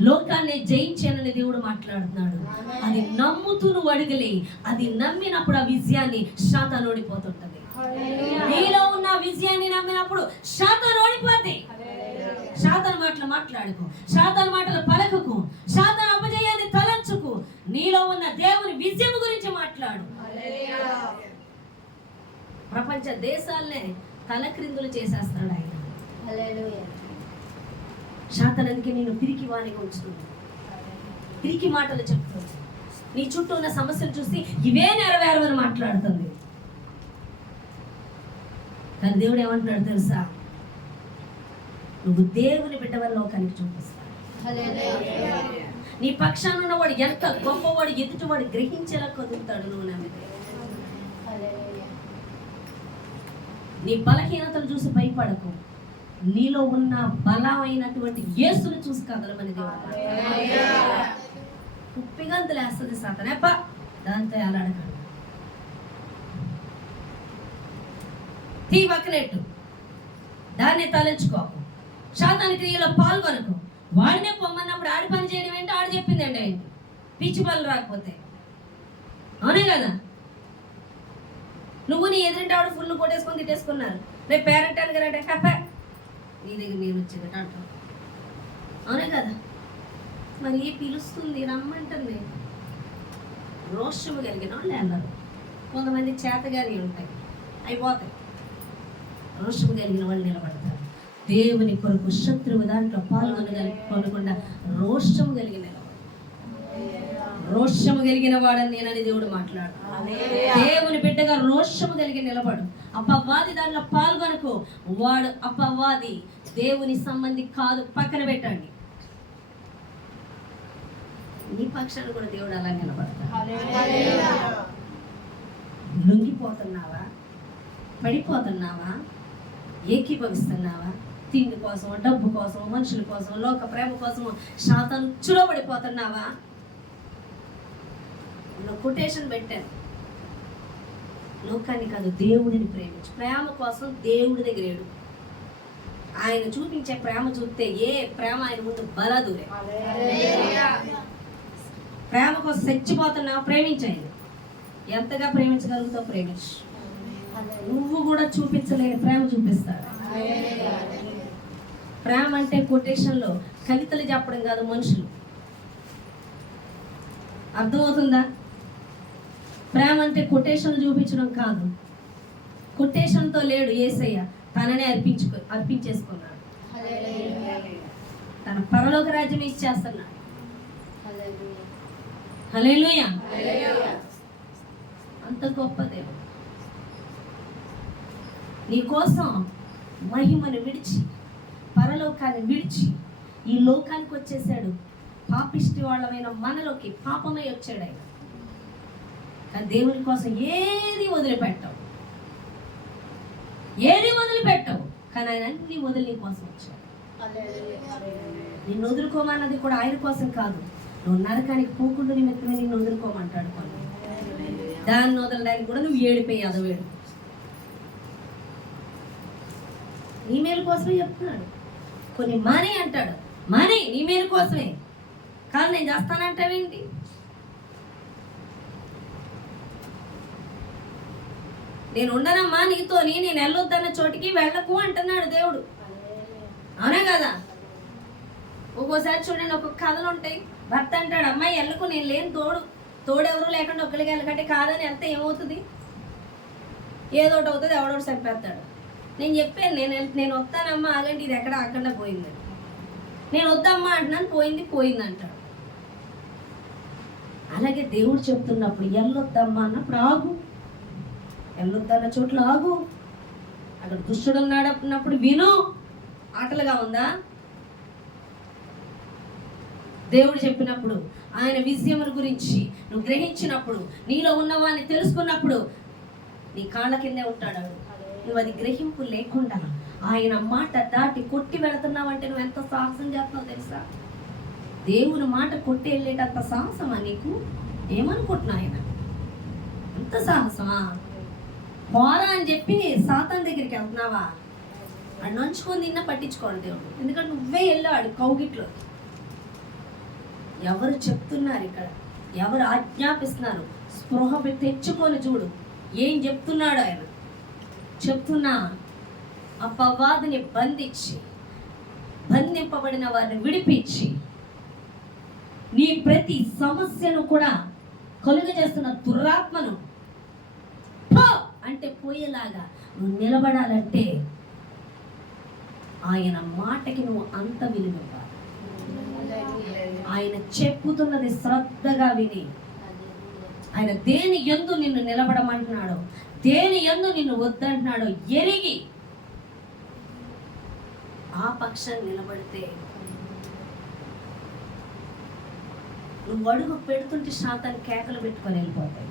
లోకాన్ని జయించానని దేవుడు మాట్లాడుతున్నాడు అది నమ్ముతూ నువ్వు అడగలే అది నమ్మినప్పుడు ఆ విజయాన్ని శాతాను ఓడిపోతుంటది నీలో ఉన్న విజయాన్ని నమ్మినప్పుడు శాతాను ఓడిపోద్ది శాతాను మాటలు మాట్లాడుకో శాతాను మాటలు పలకకు శాతాను అపజయాన్ని తలంచుకు నీలో ఉన్న దేవుని విజయం గురించి మాట్లాడు ప్రపంచ దేశాలనే తలక్రిందులు చేసేస్తాడు ఆయన శాతానికి నేను పిరికి వాణిగా ఉంచుతున్నాను పిరికి మాటలు చెప్తుంది నీ చుట్టూ ఉన్న సమస్యలు చూసి ఇవే నెరవేరవని మాట్లాడుతుంది కానీ దేవుడు ఏమంటున్నాడు తెలుసా నువ్వు దేవుని బిడ్డవల్ల లోకానికి చూపిస్తావు నీ పక్షాన ఉన్నవాడు ఎంత గొప్పవాడు ఎదుటివాడు గ్రహించేలా కదులుతాడు నువ్వు నమ్మితే నీ బలహీనతలు చూసి భయపడకు నీలో ఉన్న బలమైనటువంటి యేసుని చూసి కదలమని దేవుడు కుప్పిగంతులు వేస్తుంది సాతనేప దాంతో ఎలా అడగడు తీవక్కనెట్టు దాన్ని తలంచుకోకు శాతాని క్రియలో పాల్గొనకు వాడినే పొమ్మన్నప్పుడు ఆడి పని చేయడం ఏంటి, ఆడు చెప్పిందండి ఏంటి, పిచ్చి పనులు రాకపోతే. అవునే కదా? నువ్వు నీ ఎదురింటి ఆవిడ ఫుల్ కొట్టేసుకొని తిట్టేసుకున్నారు, రేపు పేరెంట్ గారంటే నీ దగ్గర మీరు వచ్చింది అంటావు. అవునే కదా? మరి పిలుస్తుంది, రమ్మంటుంది. రోషము కలిగిన వాళ్ళు అన్నారు. కొంతమంది చేతగారి ఉంటాయి, అయిపోతాయి. రోషము కలిగిన వాళ్ళు నిలబడతారు. దేవుని కొరకు శత్రువు దాంట్లో పాల్గొనకుండా రోషము కలిగిన రోషము కలిగిన వాడని నేనని దేవుడు మాట్లాడు. దేవుని బిడ్డగా రోషము కలిగి నిలబడు. అపవాది దాంట్లో పాల్గొనకు. వాడు అపవాది, దేవుని సంబంధి కాదు, పక్కన పెట్టండి. నీ పక్షాన్ని కూడా దేవుడు అలా నిలబడతాడు. లొంగిపోతున్నావా, పడిపోతున్నావా, ఏకీభవిస్తున్నావా? తిండి కోసం, డబ్బు కోసం, మనుషుల కోసం, లోక ప్రేమ కోసం శాతాను చుడబడిపోతున్నావా? కొటేషన్ పెట్టాను, లోకాన్ని కాదు దేవుడిని ప్రేమించు. ప్రేమ కోసం దేవుడి దగ్గర ఏడు. ఆయన చూపించే ప్రేమ చూస్తే ఏ ప్రేమ ఆయన ముందు బలదూరే. ప్రేమ కోసం చచ్చిపోతున్నావు, ప్రేమించాయి. ఎంతగా ప్రేమించగలుగుతావు ప్రేమించు. నువ్వు కూడా చూపించలేని ప్రేమ చూపిస్తాడు. ప్రేమ అంటే కొటేషన్లో కవితలు చెప్పడం కాదు, మనుషులు. అర్థమవుతుందా? ప్రేమ అంటే కొటేషన్ చూపించడం కాదు. కొటేషన్తో లేడు యేసయ్య, తననే అర్పించేసుకున్నాడు. తన పరలోక రాజ్యం ఇచ్చేస్తున్నాడు. హల్లెలూయా! అంత గొప్ప దేవుడు నీ కోసం మహిమను విడిచి, పరలోకాన్ని విడిచి ఈ లోకానికి వచ్చేసాడు. పాపిష్టి వాళ్ళమైన మనలోకి పాపమై వచ్చాడు ఆయన. కానీ దేవుని కోసం ఏది వదిలిపెట్టవు, కానీ ఆయన అన్ని వదిలి నీ కోసం వచ్చాడు. నిన్ను వదులుకోమన్నది కూడా ఆయన కోసం కాదు, నువ్వు నరకానికి పోకుండా నిమిత్తమే నిన్ను వదులుకోమంటాడు. దాన్ని వదలడానికి కూడా నువ్వు ఏడిపోయి అదవేడు. నీ మేలు కోసమే చెప్తున్నాడు. కొన్ని మానే అంటాడు, మానే నీ మేలు కోసమే, కానీ నేను చేస్తానంటావేంటి? నేను ఉండనమ్మా నీతోని, నేను వెళ్ళొద్దన్న చోటికి వెళ్ళకు అంటున్నాడు దేవుడు. అవునా కదా? ఒక్కోసారి చూడండి, ఒక్కొక్క కథలు ఉంటాయి. భర్త అంటాడు, అమ్మాయి వెళ్ళకు, నేను లేని తోడెవరు లేకుండా ఒక్కడికి వెళ్ళకంటే కాదని వెళ్తే ఏమవుతుంది? ఏదోటి అవుతుంది, ఎవడోటి చంపేస్తాడు. నేను చెప్పాను, నేను వస్తానమ్మా ఆగండి, ఇది ఎక్కడ ఆగకుండా పోయిందని. నేను వద్దమ్మా అంటున్నాను, పోయింది అంటాడు. అలాగే దేవుడు చెప్తున్నప్పుడు వెళ్ళొద్దమ్మా అన్నప్పుడు ఆగు, వెళ్ళొద్దన్న చోట్ల ఆగు. అక్కడ దుష్టుడు ఉన్నాడు అన్నప్పుడు విను. ఆటలుగా ఉందా? దేవుడు చెప్పినప్పుడు, ఆయన విజయముల గురించి నువ్వు గ్రహించినప్పుడు, నీలో ఉన్నవాన్ని తెలుసుకున్నప్పుడు నీ కాళ్ళ కిందే ఉంటాడు. నువ్వు అది గ్రహింపు లేకుండా ఆయన మాట దాటి కొట్టి వెళుతున్నావంటే నువ్వు ఎంత సాహసం చేస్తున్నావు తెలుసా? దేవుని మాట కొట్టి వెళ్ళేటంత సాహసమా నీకు? ఏమనుకుంటున్నా ఆయన? ఎంత సాహసమా? పోరా అని చెప్పి సాతాన్ దగ్గరికి వెళ్తున్నావా? అది నంచుకొని నిన్న పట్టించుకోండి దేవుడు. ఎందుకంటే నువ్వే వెళ్ళాడు కౌగిట్లో. ఎవరు చెప్తున్నారు ఇక్కడ, ఎవరు ఆజ్ఞాపిస్తున్నారు? స్పృహ తెచ్చుకొని చూడు ఏం చెప్తున్నాడు ఆయన. చెప్తున్నా, అపవాదిని బంధించి, బంధింపబడిన వారిని విడిపించి, నీ ప్రతి సమస్యను కూడా కలుగజేస్తున్న దురాత్మను అంటే పోయేలాగా నువ్వు నిలబడాలంటే ఆయన మాటకి నువ్వు అంత విలువివ్వాలి. ఆయన చెప్పుతున్నది శ్రద్ధగా విని, ఆయన దేని యందు నిన్ను నిలబడమంటున్నాడో, దేని యందు నిన్ను వద్దంటున్నాడో ఎరిగి ఆ పక్షాన్ని నిలబడితే నువ్వు అడుగు పెడుతుంటే శాతాన్ని కేకలు పెట్టుకొని వెళ్ళిపోతాయి.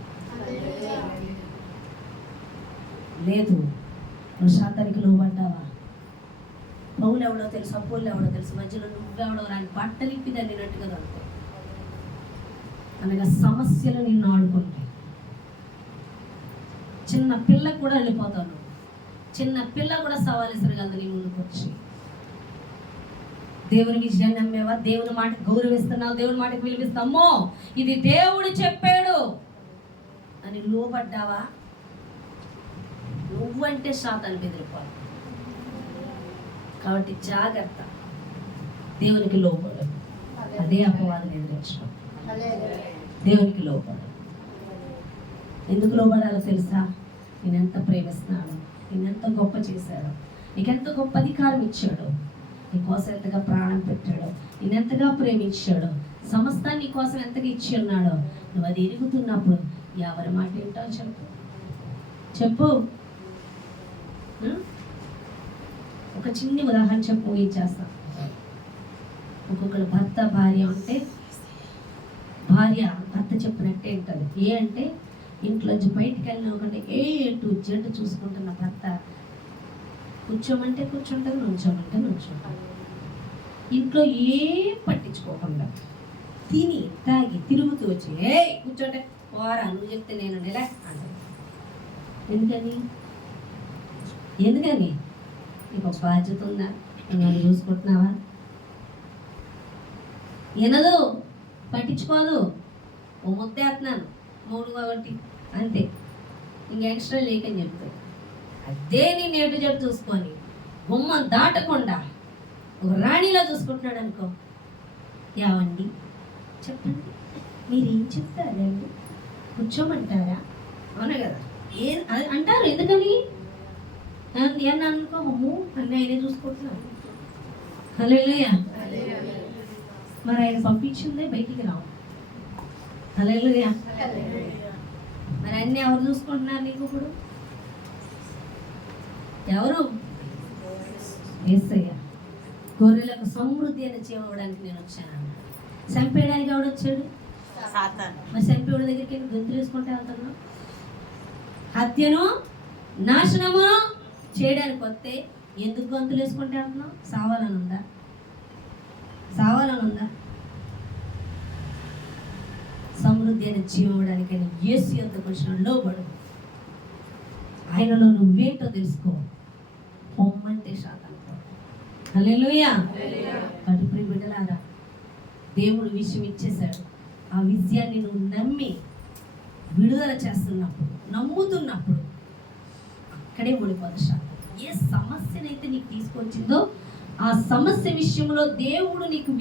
లేదు, నువ్వు శాతానికి లోబడ్డావా? పౌలు ఎవడో తెలుసు, అపోలు ఎవడో తెలుసు, మధ్యలో నువ్వెవడో రాని బట్టలు ఇప్పి తల్లినట్టుగా అనుకో. అనగా సమస్యలు నిన్ను ఆడుకుంటాయి. చిన్న పిల్లకు కూడా వెళ్ళిపోతాను, చిన్న పిల్ల కూడా సవాల్ ఇసరగలదు నీ ముందుకు వచ్చి. దేవుని విజయాన్ని నమ్మేవా? దేవుని మాట గౌరవిస్తున్నావు, దేవుని మాటకు విలువిస్తామో ఇది దేవుడు చెప్పాడు అని లోబడ్డావా? నువ్వంటే సాతాను బెదిరిపోవాలి. కాబట్టి జాగ్రత్త, దేవునికి లోబడు. అదే అపవాదం ఎదిరించడం. దేవునికి లోబడు. ఎందుకు లోబడాలో తెలుసా? నేనెంత ప్రేమిస్తున్నాడు, నేనెంత గొప్ప చేశాడు, నీకెంత గొప్ప అధికారం ఇచ్చాడు, నీకోసం ఎంతగా ప్రాణం పెట్టాడు, నేనెంతగా ప్రేమించాడు, సమస్తాన్ని నీకోసం ఎంతగా ఇచ్చి ఉన్నాడో నువ్వు అది ఎరుగుతున్నప్పుడు ఎవరి మాట ఏంటో చెప్పు చెప్పు. ఒక చిన్న ఉదాహరణ చెప్పు, ముగించేస్తాం. ఒక్కొక్కరు భర్త భార్య ఉంటే భార్య భర్త చెప్పినట్టే ఉంటుంది. ఏ అంటే ఇంట్లోంచి బయటికి వెళ్ళిన ఒకటి టు జెడ్ చూసుకుంటున్న భర్త కూర్చోమంటే కూర్చుంటుంది, నుంచోమంటే నుంచుంటుంది. ఇంట్లో ఏం పట్టించుకోకుండా తిని తాగి తిరుగుతూ వచ్చి కూర్చోంటే పోరా నువ్వు చెప్తే నేను నెలా అంటే ఎందుకని నీకు ఒక బాధ్యత ఉందా? నేను చూసుకుంటున్నావా? వినదు, పట్టించుకోదు. ఓ ముద్దేస్తున్నాను 3 అంతే, ఇంక ఎక్స్ట్రా లేకని చెప్తాడు. అదే నేను ఎటు చెప్పు చూసుకొని గుమ్మం దాటకుండా ఒక రాణిలా చూసుకుంటున్నాడు అనుకో, యావండి చెప్పండి మీరేం చెప్తారండి, కూర్చోమంటారా? అవునా కదా? అంటారు. ఎందుకని ఏమన్నా అనుకోము అన్నీ ఆయనే చూసుకుంటున్నాను. హల్లెలూయా. మరి ఆయన పంపించిందే బయటికి రావు. హల్లెలూయా. మరి అన్నీ ఎవరు చూసుకుంటున్నారు నీకు ఇప్పుడు? ఎవరు? యేసయ్య. గొర్రెలకు సమృద్ధి అని చేయడానికి నేను వచ్చాను. చంపేయడానికి ఎవడు వచ్చాడు? మరి చంపేవాడి దగ్గరికి గొంతులు వేసుకుంటే వెళ్తున్నావు. హత్యను నాశనము చేయడానికి వస్తే ఎందుకు గొంతులు వేసుకుంటే వెళ్తున్నావు? సావాలని ఉందా? సమృద్ధి అని జీవడానికైనా యేసు యొద్దకు వచ్చిన లోబడు. ఆయనలో నువ్వేంటో తెలుసుకో. పొమ్మంటే శాతం. హల్లెలూయా. కడుపురి బిడ్డలారా, దేవుడు విషయం ఇచ్చేశాడు. ఆ విజయాన్ని నువ్వు నమ్మి విడుదల చేస్తున్నప్పుడు, నమ్ముతున్నప్పుడు అక్కడే ఓడిపోదు శాతం. ఏ సమస్యనైతే నీకు తీసుకొచ్చిందో ఆ సమస్య విషయంలో దేవుడు నీకు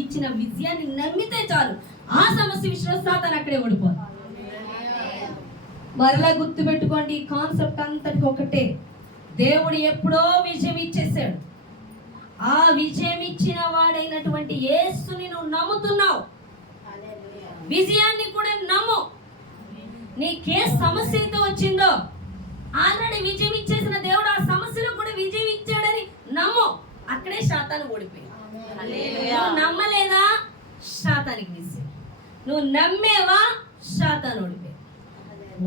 ఇచ్చిన విజయాన్ని నమ్మితే చాలు, ఆ సమస్య విషయంలో సాతాను అక్కడే ఓడిపోదు. మరలా గుర్తు పెట్టుకోండి, ఈ కాన్సెప్ట్ అంతటికి ఒకటే. దేవుడు ఎప్పుడో విజయం ఇచ్చేసాడు. ఆ విజయం ఇచ్చిన వాడైనటువంటి యేసుని నువ్వు నమ్ముతున్నావు. విజయాన్ని కూడా నమ్ము. నీకే సమస్య అయితే వచ్చిందో ఆల్రెడీ విజయం ఇచ్చేసిన దేవుడు ఆ సమస్యలో కూడా విజయం ఇచ్చాడని నమ్ము. అక్కడే శాతాను ఓడిపోయింది. నువ్వు నమ్మలేదా? శాతానికి విజయం. నువ్వు నమ్మేవా? శాతాను ఓడిపోయింది.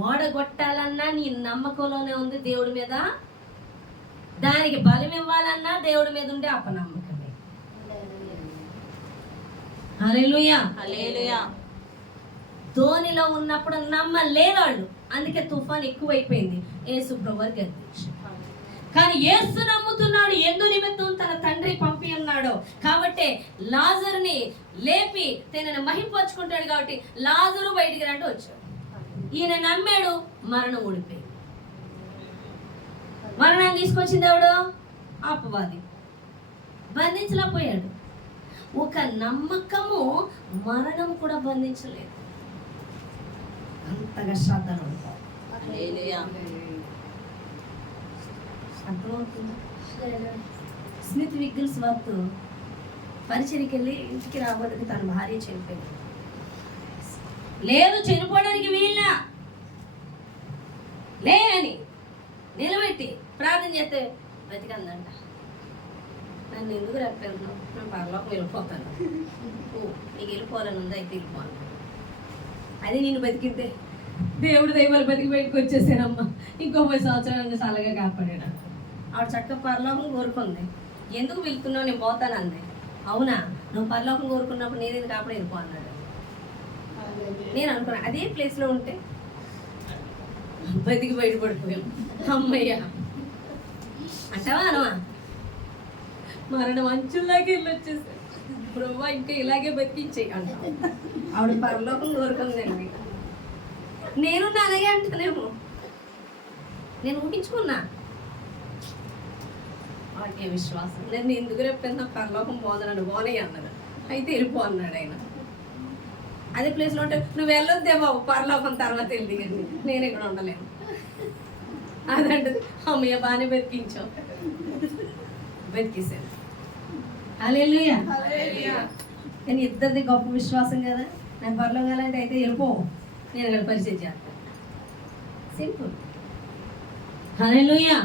ఓడగొట్టాలన్నా నీ నమ్మకంలోనే ఉంది దేవుడి మీద. దానికి బలం ఇవ్వాలన్నా దేవుడి మీద ఉండే అపనమ్మకమే. హల్లెలూయా. ధోనిలో ఉన్నప్పుడు నమ్మలేదు వాళ్ళు, అందుకే తుఫాన్ ఎక్కువైపోయింది. యేసు ప్రభువుకి గద్దించాడు. కానీ యేసు నమ్ముతున్నాడు. ఎందు నిమిత్తం తన తండ్రి పంపి ఉన్నాడు కాబట్టి లాజరుని లేపి తనని మహింపరుచుకుంటాడు. కాబట్టి లాజరు బయటికి రండి వచ్చాడు. ఈయన నమ్మాడు, మరణం ఓడిపోయింది. మరణాన్ని తీసుకొచ్చింది ఎవడు? అపవాది. బంధించలేకపోయాడు. ఒక నమ్మకము మరణం కూడా బంధించలేదు. అంతగా శాతాను అర్థమవుతుంది. స్మిత్ విగ్గిల్స్ వర్త్ పరిచయకి వెళ్ళి ఇంటికి రాబోదికి తన భార్య చనిపోయింది. లేదు చనిపోవడానికి వీళ్ళ లే అని నిలబెట్టి ప్రార్థన చేస్తే బతికందంట. నన్ను ఎందుకు రప్పెళ్తున్నావు? నేను పరలోకం వెళ్ళిపోతాను. నీకు వెళ్ళిపోవాలని ఉందా? అయితే వెళ్ళిపోను. అది నేను బతికితే దేవుడి దైవాలు బతికి బయటకు వచ్చేసానమ్మా. ఇంకో 10 సంవత్సరాలు చాలాగా కాపాడాడు. ఆవిడ చక్క పరలోకం కోరుకుంది. ఎందుకు వెళ్తున్నావు? నేను పోతాను అంది. అవునా, నువ్వు పరలోకం కోరుకున్నప్పుడు నేనేది కాపాడు వెళ్ళిపో అన్నాడు. నేను అనుకున్నాను అదే ప్లేస్లో ఉంటే బతికి బయటపడిపోయాం. అమ్మయ్య అంటావా అనవా? మరణం అంచుల్లాగే వెళ్ళి వచ్చేసారు. ప్రభువా ఇంకా ఇలాగే బతికించే అంట. ఆవిడ పరలోకం కోరుకుందండి. నేను అలాగే అంటానేమో. నేను ఊహించుకున్నా వాక్య విశ్వాసం. నేను ఎందుకు రేపు పరలోకం పోతున్నాడు, పోనీ అన్నాడు. అయితే వెళ్ళిపో అన్నాడు ఆయన. అదే ప్లేస్లో ఉంటే నువ్వు వెళ్ళొద్దే బాబు, పరలోకం తర్వాత వెళ్ళి కానీ నేను ఇక్కడ ఉండలేను అదంటది. అమ్మయ్య బాగానే బతికించావు, బతికేసాను. హల్లెలూయా. కానీ ఇద్దరిది గొప్ప విశ్వాసం కదా. నాకు పరలోకాలు అంటే అయితే వెళ్ళిపో, నేను ఇక్కడ పరిచయం చేస్తాను. సింపుల్. హల్లెలూయా.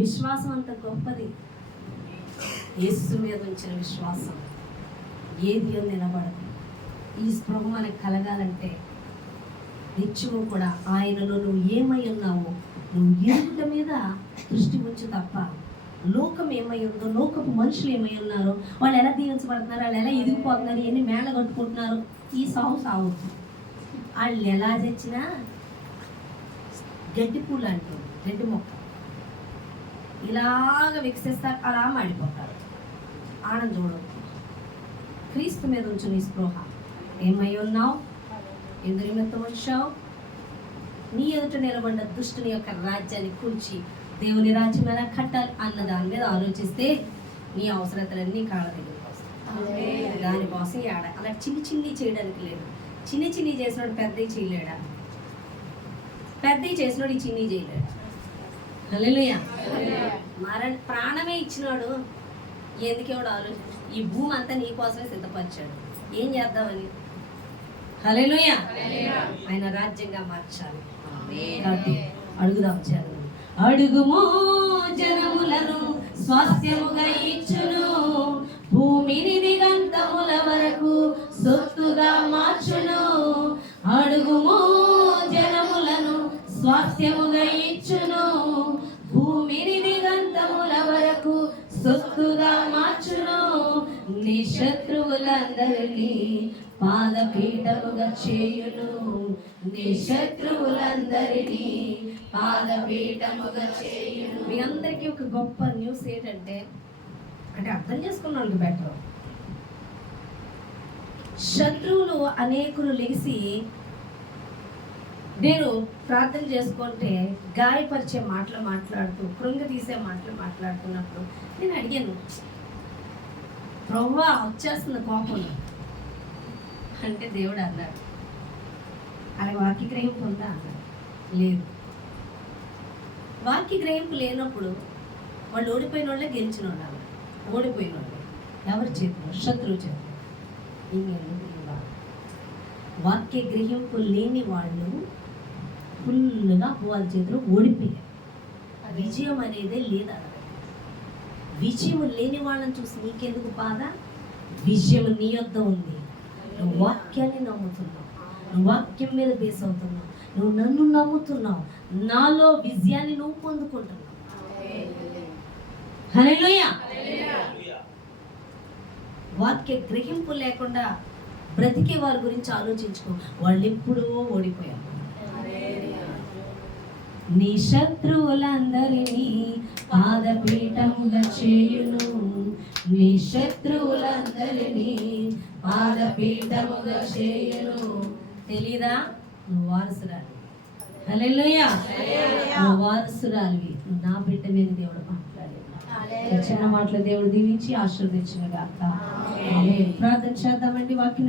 విశ్వాసం అంత గొప్పది. యేసు మీద ఉంచిన విశ్వాసం ఏది నిలబడదు. ఈ స్పృహ మనకు కలగాలంటే నిత్యము కూడా ఆయనలో నువ్వు ఏమై ఉన్నావో నువ్వు ఎదుట మీద దృష్టి ఉంచు తప్ప లోకం ఏమై ఉందో, లోకపు మనుషులు ఏమై ఉన్నారో, వాళ్ళు ఎలా దీవించబడుతున్నారు, వాళ్ళు ఎలా ఎదిగిపోతున్నారు, ఎన్ని మేళ కట్టుకుంటున్నారు, ఈ సాగుతుంది. వాళ్ళు ఎలా తెచ్చినా గడ్డి పూలు అంటారు, గడ్డి మొక్క ఇలాగ వికసిస్తారు, అలా మాడిపోతారు. ఆనందం చూడవు. క్రీస్తు మీద ఉంచు నీ స్పృహ. ఏమై ఉన్నావు, ఎందు నిమిత్తం వచ్చావు, నీ ఎదుట నిలబడిన దుష్టుని యొక్క రాజ్యాన్ని కూల్చి దేవుని రాజ్యం ఎలా కట్టాలి అన్న దాని మీద ఆలోచిస్తే నీ అవసరతలన్నీ కాళ్ళ దగ్గరికి వస్తాయి. దానికోసం అలా చిన్ని చేయడానికి లేదు. చిన్ని చేసినోడు పెద్దవి చేయలేడా, పెద్దవి చేసినోడు ఈ చిన్ని చేయలేడు. హల్లెలూయా. ప్రాణమే ఇచ్చినాడు, ఎందుకేవాడు ఆలోచన. ఈ భూమి అంతా నీ కోసమే సిద్ధపరిచాడు, ఏం చేద్దామని. హల్లెలూయా. ఆయన రాజ్యంగా మార్చాలి. కాబట్టి అడుగుదాం. చదువు. అడుగుమో జనములను స్వాస్థ్యముగా ఇచ్చును, భూమిని దిగంతముల వరకు సొత్తుగా మార్చును. అడుగుమో జనములను స్వాస్థ్యముగా ఇచ్చును, భూమిని దిగంతముల వరకు సొత్తుగా మార్చును. నీ శత్రువులందరినీ పాదపీఠముగా చేయును, నీ శత్రువులందరినీ పాదపీఠముగా చేయును. మీ అందరికీ ఒక గొప్ప న్యూస్ ఏంటంటే, అంటే అర్థం చేసుకున్న వాళ్ళకి బెటర్. శత్రువులు అనేకులు లెగిసి నేను ప్రార్థన చేసుకుంటే గాయపరిచే మాటలు మాట్లాడుతూ, కృంగతీసే మాటలు మాట్లాడుతున్నప్పుడు నేను అడిగాను, ప్రభువా వచ్చేస్తున్న కోపం అంటే దేవుడు అన్నాడు, అలాగే వాక్య గ్రహింపు ఉందా అన్నాడు. లేదు. వాక్య గ్రహింపు లేనప్పుడు వాళ్ళు ఓడిపోయిన వాళ్ళే గెలిచిన వాళ్ళు అన్నారు. ఓడిపోయిన వాళ్ళు ఎవరి చేతులు? శత్రువు చేతులు. వాక్య గ్రహింపు లేని వాళ్ళు ఫుల్గా వాళ్ళ చేతులు ఓడిపోయారు. విజయం అనేదే లేదా. విజయం లేని వాళ్ళని చూసి నీకెందుకు బాధ? విజయం నీ యొద్ద ఉంది. నువ్వు వాక్యాన్ని నమ్ముతున్నావు, నువ్వు వాక్యం మీద బేస్ అవుతున్నావు, నువ్వు నన్ను నమ్ముతున్నావు, నాలో విజయాన్ని నువ్వు పొందుకుంటున్నావు. హల్లెలూయా. వాక్య గ్రహింపు లేకుండా బ్రతికే వారి గురించి ఆలోచించుకో, వాళ్ళు ఎప్పుడూ ఓడిపోయారు. నీ శత్రువులందరినీ పాదపీఠముగా చేయును, నీ శత్రువులందరినీ పాదపీఠముగా చేయును. తెలీదా? నువ్వు వారసురాలి. హల్లెలూయా. నువ్వు వారసురాలివి. నువ్వు నా బిడ్డ మీద దేవుడు మాట్లాడేది. చిన్న మాటలు దేవుడు దీవించి ఆశీర్వదించును గాక. ప్రార్థన చేద్దామండి. వాక్యం